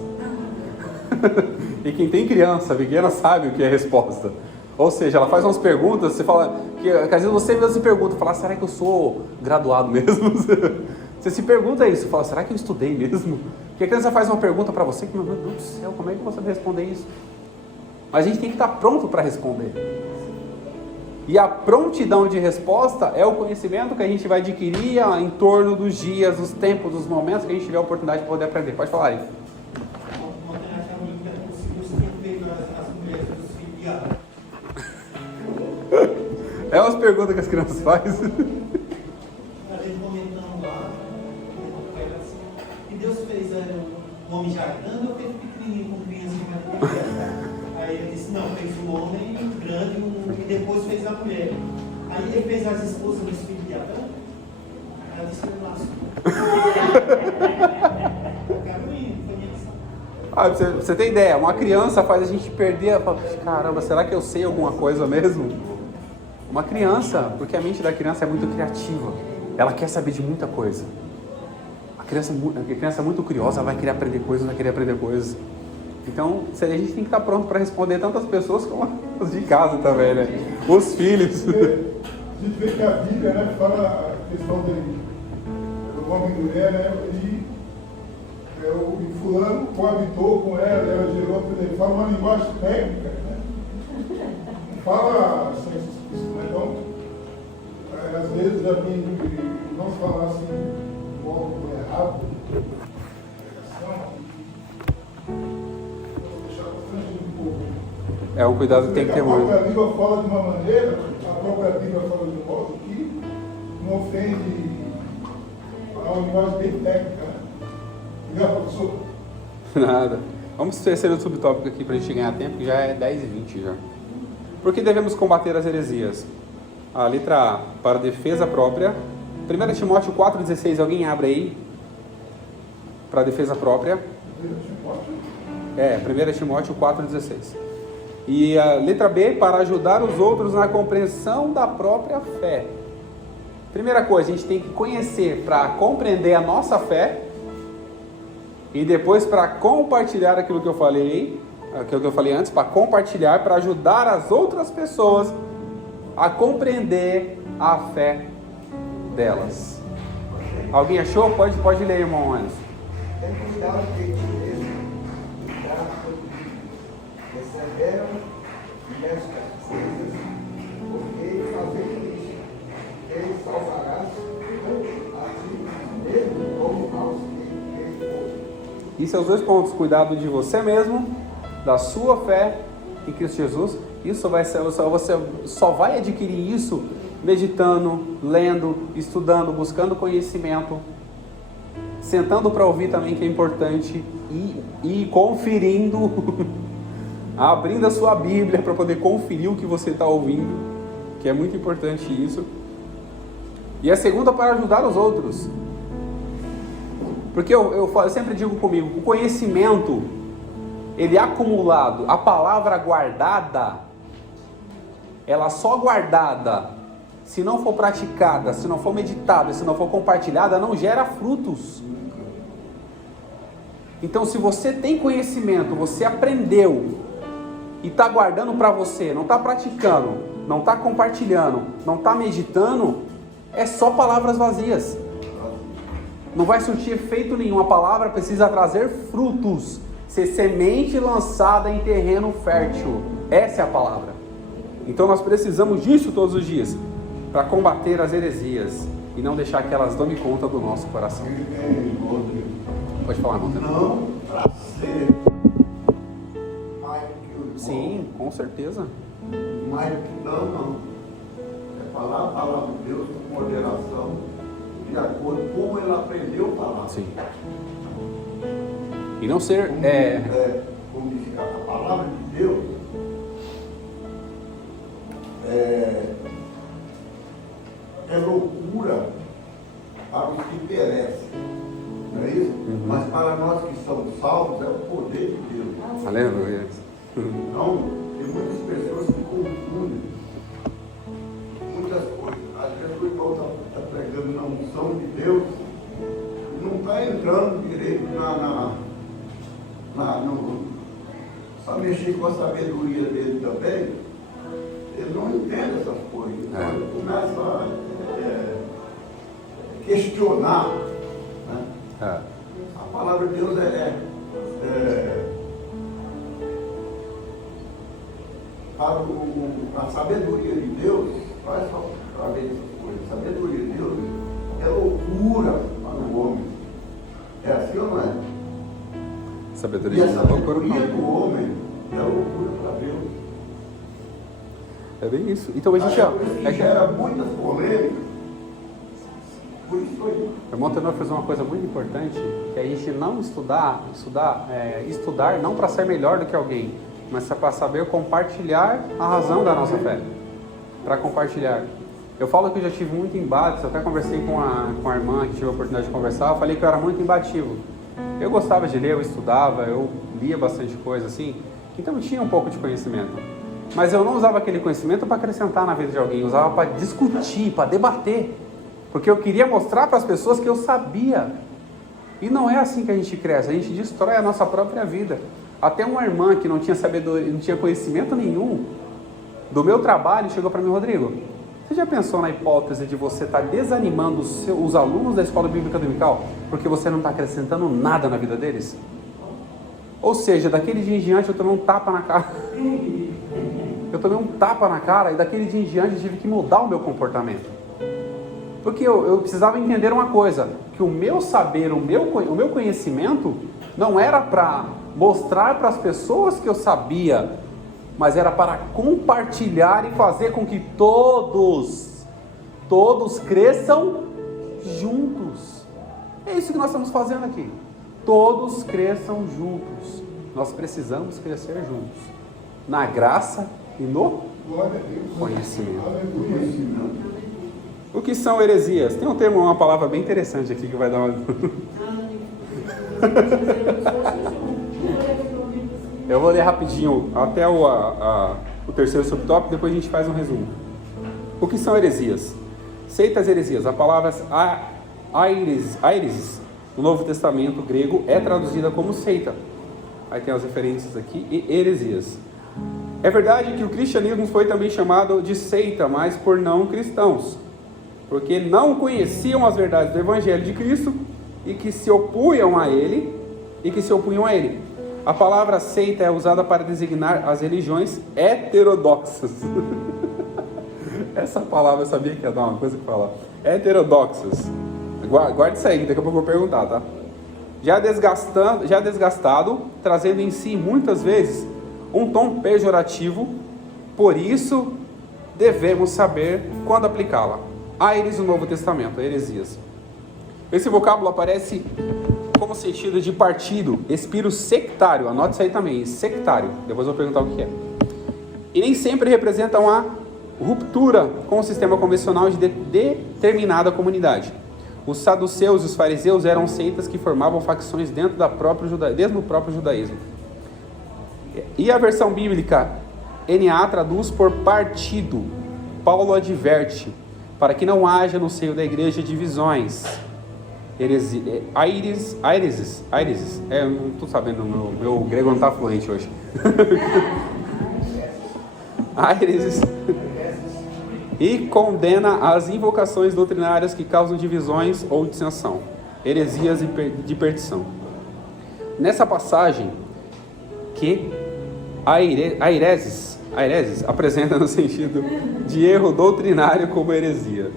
E quem tem criança pequena sabe o que é resposta. Ou seja, ela faz umas perguntas, você fala, que às vezes você mesmo se pergunta, fala, será que eu sou graduado mesmo? Você se pergunta isso, fala, será que eu estudei mesmo? Porque a criança faz uma pergunta para você, que, meu Deus do céu, como é que você vai responder isso? Mas a gente tem que estar pronto para responder. E a prontidão de resposta é o conhecimento que a gente vai adquirir em torno dos dias, dos tempos, dos momentos que a gente tiver a oportunidade de poder aprender. Pode falar aí. Uma alternativa que é possível ser feito as mulheres dos filhos. É umas perguntas que as crianças fazem. A gente comentando lá, que Deus fez um homem já grande ou fez pequenininho com criança de mais. Aí ele disse, não, fez um homem grande e depois fez a mulher. Aí ele fez as esposas dos filhos de Adão. Ela disse que ele lascou. Pra você ter ideia, uma criança faz a gente perder, caramba, será que eu sei alguma coisa mesmo? Uma criança, porque a mente da criança é muito criativa, ela quer saber de muita coisa. A criança é muito curiosa, ela vai querer aprender coisas, Então, a gente tem que estar pronto para responder tantas pessoas como os de casa também, né? Os filhos. A gente vê que a Bíblia, né, fala a questão do homem e mulher, né, e fulano coabitou com ela gerou, ele fala uma linguagem técnica, né? Não fala sem isso, né? Então, às vezes já vi irmãos falar assim, de modo errado, deixar constrangido um pouco. É um cuidado que tem que ter muito. A própria Bíblia fala de uma maneira, a própria Bíblia fala de um modo que não ofende, é uma linguagem bem técnica, né? Obrigado, professor. Nada. Vamos esquecer o subtópico aqui para a gente ganhar tempo, que já é 10h20 já. Por que devemos combater as heresias? A letra A, para defesa própria. 1 Timóteo 4,16, alguém abre aí? Para defesa própria. 1 Timóteo 4,16. E a letra B, para ajudar os outros na compreensão da própria fé. Primeira coisa, a gente tem que conhecer para compreender a nossa fé. E depois para compartilhar aquilo que eu falei antes, para compartilhar, para ajudar as outras pessoas a compreender a fé delas. Alguém achou? Pode ler, irmão Anderson. Tem cuidado que mesmo, perseveram nestas coisas, porque fazendo isso, ele salvará a si mesmo como aos que forem. Isso é os dois pontos: cuidado de você mesmo, da sua fé em Cristo Jesus. Isso você só vai adquirir isso meditando, lendo, estudando, buscando conhecimento, sentando para ouvir também, que é importante, e conferindo, abrindo a sua Bíblia para poder conferir o que você está ouvindo, que é muito importante isso. E a segunda, para ajudar os outros. Porque eu sempre digo comigo, o conhecimento, ele é acumulado, a palavra guardada, ela só guardada, se não for praticada, se não for meditada, se não for compartilhada, não gera frutos. Então, se você tem conhecimento, você aprendeu e está guardando para você, não está praticando, não está compartilhando, não está meditando, é só palavras vazias. Não vai surtir efeito nenhum. A palavra precisa trazer frutos, ser semente lançada em terreno fértil. Essa é a palavra. Então nós precisamos disso todos os dias, para combater as heresias e não deixar que elas tomem conta do nosso coração. Pode falar, irmão. Não para ser mais do que o irmão. Sim, com certeza. Mais do que não. É falar a palavra de Deus com moderação, de acordo com como ele aprendeu a falar. Sim. E não ser... Como diz a palavra de Deus, é loucura para os que perecem, não é isso? Uhum. Mas para nós que somos salvos, é o poder de Deus. Aleluia. Então, tem muitas pessoas que confundem muitas coisas. Às vezes o irmão está pregando na unção de Deus e não está entrando direito para mexer com a sabedoria dele também. Ele não entende essas coisas. Ele começa a questionar. Né? A palavra de Deus a sabedoria de Deus, faz para ver essas coisas. A sabedoria de Deus é loucura para o homem. É assim ou não é? Sabedoria e a sabedoria do homem é loucura para Deus. É bem isso. Então a gente gera muitas polêmicas. Por isso foi. Irmão Tenor fez uma coisa muito importante, que é a gente não estudar não para ser melhor do que alguém, mas para saber compartilhar a razão da nossa fé. Para compartilhar. Eu falo que eu já tive muito embate, eu até conversei com a irmã que tive a oportunidade de conversar, eu falei que eu era muito imbativo. Eu gostava de ler, eu estudava, eu lia bastante coisa assim, então eu tinha um pouco de conhecimento. Mas eu não usava aquele conhecimento para acrescentar na vida de alguém, eu usava para discutir, para debater. Porque eu queria mostrar para as pessoas que eu sabia. E não é assim que a gente cresce, a gente destrói a nossa própria vida. Até uma irmã que não tinha sabedoria, não tinha conhecimento nenhum do meu trabalho, chegou para mim: Rodrigo, você já pensou na hipótese de você estar desanimando os alunos da escola bíblica dominical porque você não está acrescentando nada na vida deles? Ou seja, daquele dia em diante eu tomei um tapa na cara. Eu tomei um tapa na cara e daquele dia em diante eu tive que mudar o meu comportamento. Porque eu precisava entender uma coisa, que o meu saber, o meu conhecimento não era para mostrar para as pessoas que eu sabia, mas era para compartilhar e fazer com que todos cresçam juntos. É isso que nós estamos fazendo aqui. Todos cresçam juntos. Nós precisamos crescer juntos. Na graça e no conhecimento. O que são heresias? Tem um termo, uma palavra bem interessante aqui que vai dar uma... Eu vou ler rapidinho até o terceiro subtópico, depois a gente faz um resumo. O que são heresias? Seitas heresias. A palavra airesis, no Novo Testamento grego, é traduzida como seita. Aí tem as referências aqui, e heresias. É verdade que o cristianismo foi também chamado de seita, mas por não cristãos, porque não conheciam as verdades do Evangelho de Cristo e que se opunham a ele. A palavra seita é usada para designar as religiões heterodoxas. Essa palavra eu sabia que ia dar uma coisa que falar. Heterodoxas. Guarde isso aí, daqui a pouco eu vou perguntar, tá? Já desgastado, trazendo em si muitas vezes um tom pejorativo, por isso devemos saber quando aplicá-la. Aires do Novo Testamento, heresias. Esse vocábulo aparece como sentido de partido, espírito sectário, anote isso aí também, sectário, depois eu vou perguntar o que é. E nem sempre representa uma ruptura com o sistema convencional de determinada comunidade. Os saduceus e os fariseus eram seitas que formavam facções dentro do próprio judaísmo. E a versão bíblica NA traduz por partido. Paulo adverte para que não haja no seio da igreja divisões. Airesis. Eu não estou sabendo, meu grego não está fluente hoje. Airesis. E condena as invocações doutrinárias que causam divisões ou dissensão, heresias de perdição. Nessa passagem, que airesis apresenta no sentido de erro doutrinário como heresia.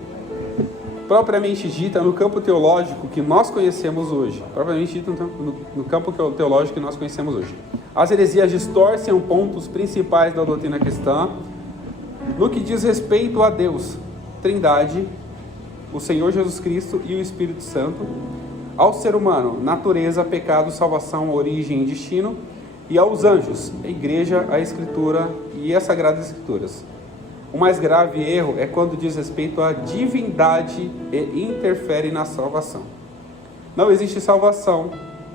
Propriamente dita no campo teológico que nós conhecemos hoje. As heresias distorcem pontos principais da doutrina cristã no que diz respeito a Deus, Trindade, o Senhor Jesus Cristo e o Espírito Santo, ao ser humano, natureza, pecado, salvação, origem e destino, e aos anjos, a igreja, a escritura e as sagradas escrituras. O mais grave erro é quando diz respeito à divindade e interfere na salvação. Não existe salvação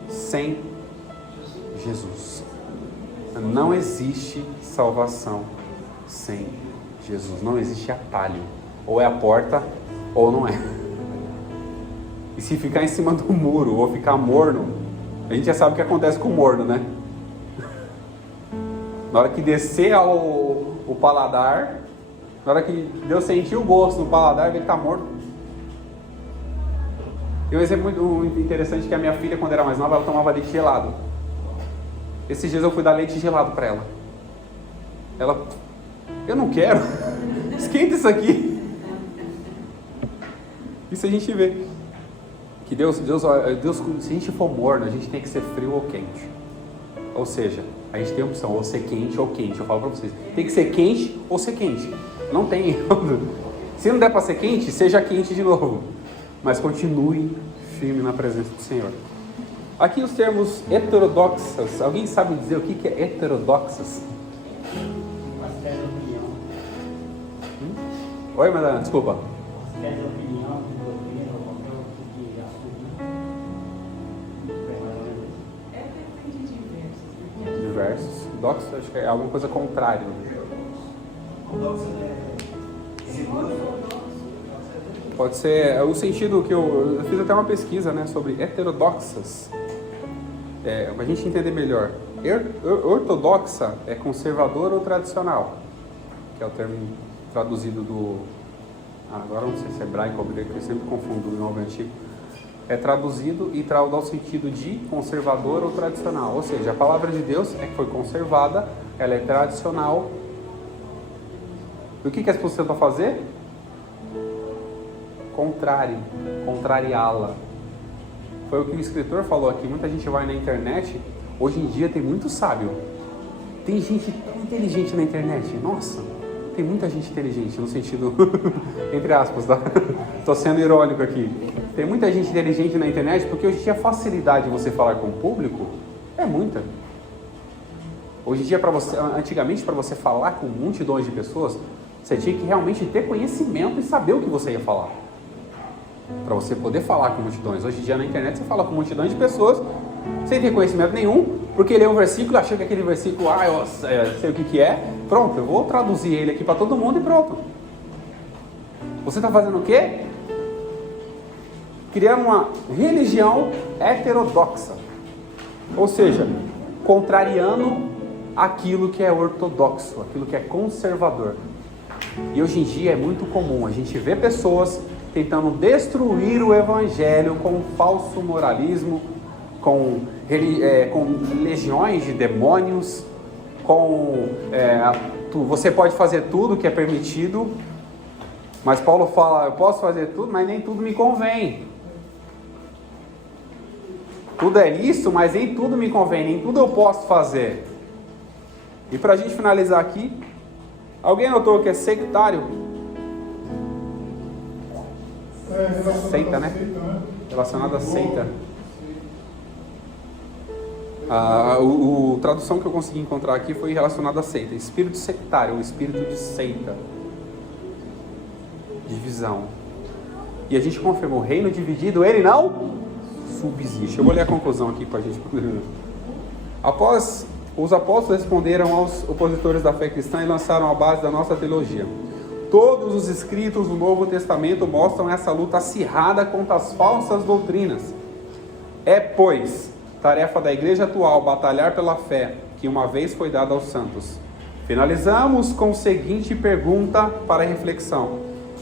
sem Jesus. Não existe salvação sem Jesus. Não existe atalho. Ou é a porta ou não é. E se ficar em cima do muro ou ficar morno, a gente já sabe o que acontece com o morno, né? Na hora que descer o paladar, na hora que Deus sentir o gosto no paladar, ele está morto. E um exemplo muito interessante que a minha filha, quando era mais nova, ela tomava leite gelado. Esses dias eu fui dar leite gelado para ela. Ela, eu não quero. Esquenta isso aqui. Isso a gente vê. Que Deus, se a gente for morno, a gente tem que ser frio ou quente. Ou seja, a gente tem a opção, ou ser quente ou quente. Eu falo para vocês, tem que ser quente ou ser quente. Não tem. Se não der para ser quente, seja quente de novo. Mas continue firme na presença do Senhor. Aqui os termos heterodoxas. Alguém sabe dizer o que é heterodoxas? Oi, Madalena, desculpa. Você quer ter opinião de doutrina ou qualquer outro tipo de assunto? Depende de diversos. Diversos. Doxa, acho que é alguma coisa contrária. Pode ser o sentido que eu fiz até uma pesquisa, né, sobre heterodoxas. Para a gente entender melhor. Ortodoxa é conservador ou tradicional, que é o termo traduzido do... agora não sei se é hebraico ou grego, eu sempre confundo o Novo e o Antigo. É traduzido e dá o sentido de conservador ou tradicional. Ou seja, a palavra de Deus é que foi conservada, ela é tradicional. E o que as pessoas tentam fazer? Contrariá-la. Foi o que o escritor falou aqui. Muita gente vai na internet. Hoje em dia tem muito sábio. Tem gente tão inteligente na internet. Nossa, tem muita gente inteligente no sentido, entre aspas, tá? Tô sendo irônico aqui. Tem muita gente inteligente na internet porque hoje em dia a facilidade de você falar com o público é muita. Hoje em dia, antigamente, para você falar com multidões de pessoas, você tinha que realmente ter conhecimento e saber o que você ia falar. Para você poder falar com multidões. Hoje em dia na internet você fala com multidões de pessoas sem ter conhecimento nenhum, porque lê um versículo, achou que aquele versículo, eu sei o que é, pronto, eu vou traduzir ele aqui para todo mundo e pronto. Você está fazendo o quê? Criando uma religião heterodoxa. Ou seja, contrariando aquilo que é ortodoxo, aquilo que é conservador. E hoje em dia é muito comum a gente ver pessoas tentando destruir o evangelho com falso moralismo, com legiões de demônios, você pode fazer tudo que é permitido, mas Paulo fala, eu posso fazer tudo, mas nem tudo me convém. Tudo é lícito, mas nem tudo me convém, nem tudo eu posso fazer. E para a gente finalizar aqui, alguém notou que é sectário? Seita, né? Relacionado a seita. A tradução que eu consegui encontrar aqui foi relacionada a seita. Espírito sectário, o espírito de seita. Divisão. E a gente confirmou, o reino dividido, ele não subsiste. Eu vou ler a conclusão aqui para a gente poder. Após, os apóstolos responderam aos opositores da fé cristã e lançaram a base da nossa teologia. Todos os escritos do Novo Testamento mostram essa luta acirrada contra as falsas doutrinas. É, pois, tarefa da igreja atual batalhar pela fé que uma vez foi dada aos santos. Finalizamos com a seguinte pergunta para reflexão: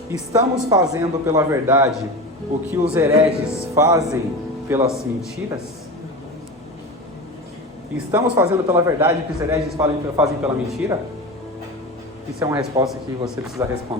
estamos fazendo pela verdade o que os hereges fazem pelas mentiras? Estamos fazendo pela verdade o que os hereges fazem pela mentira? Isso é uma resposta que você precisa responder.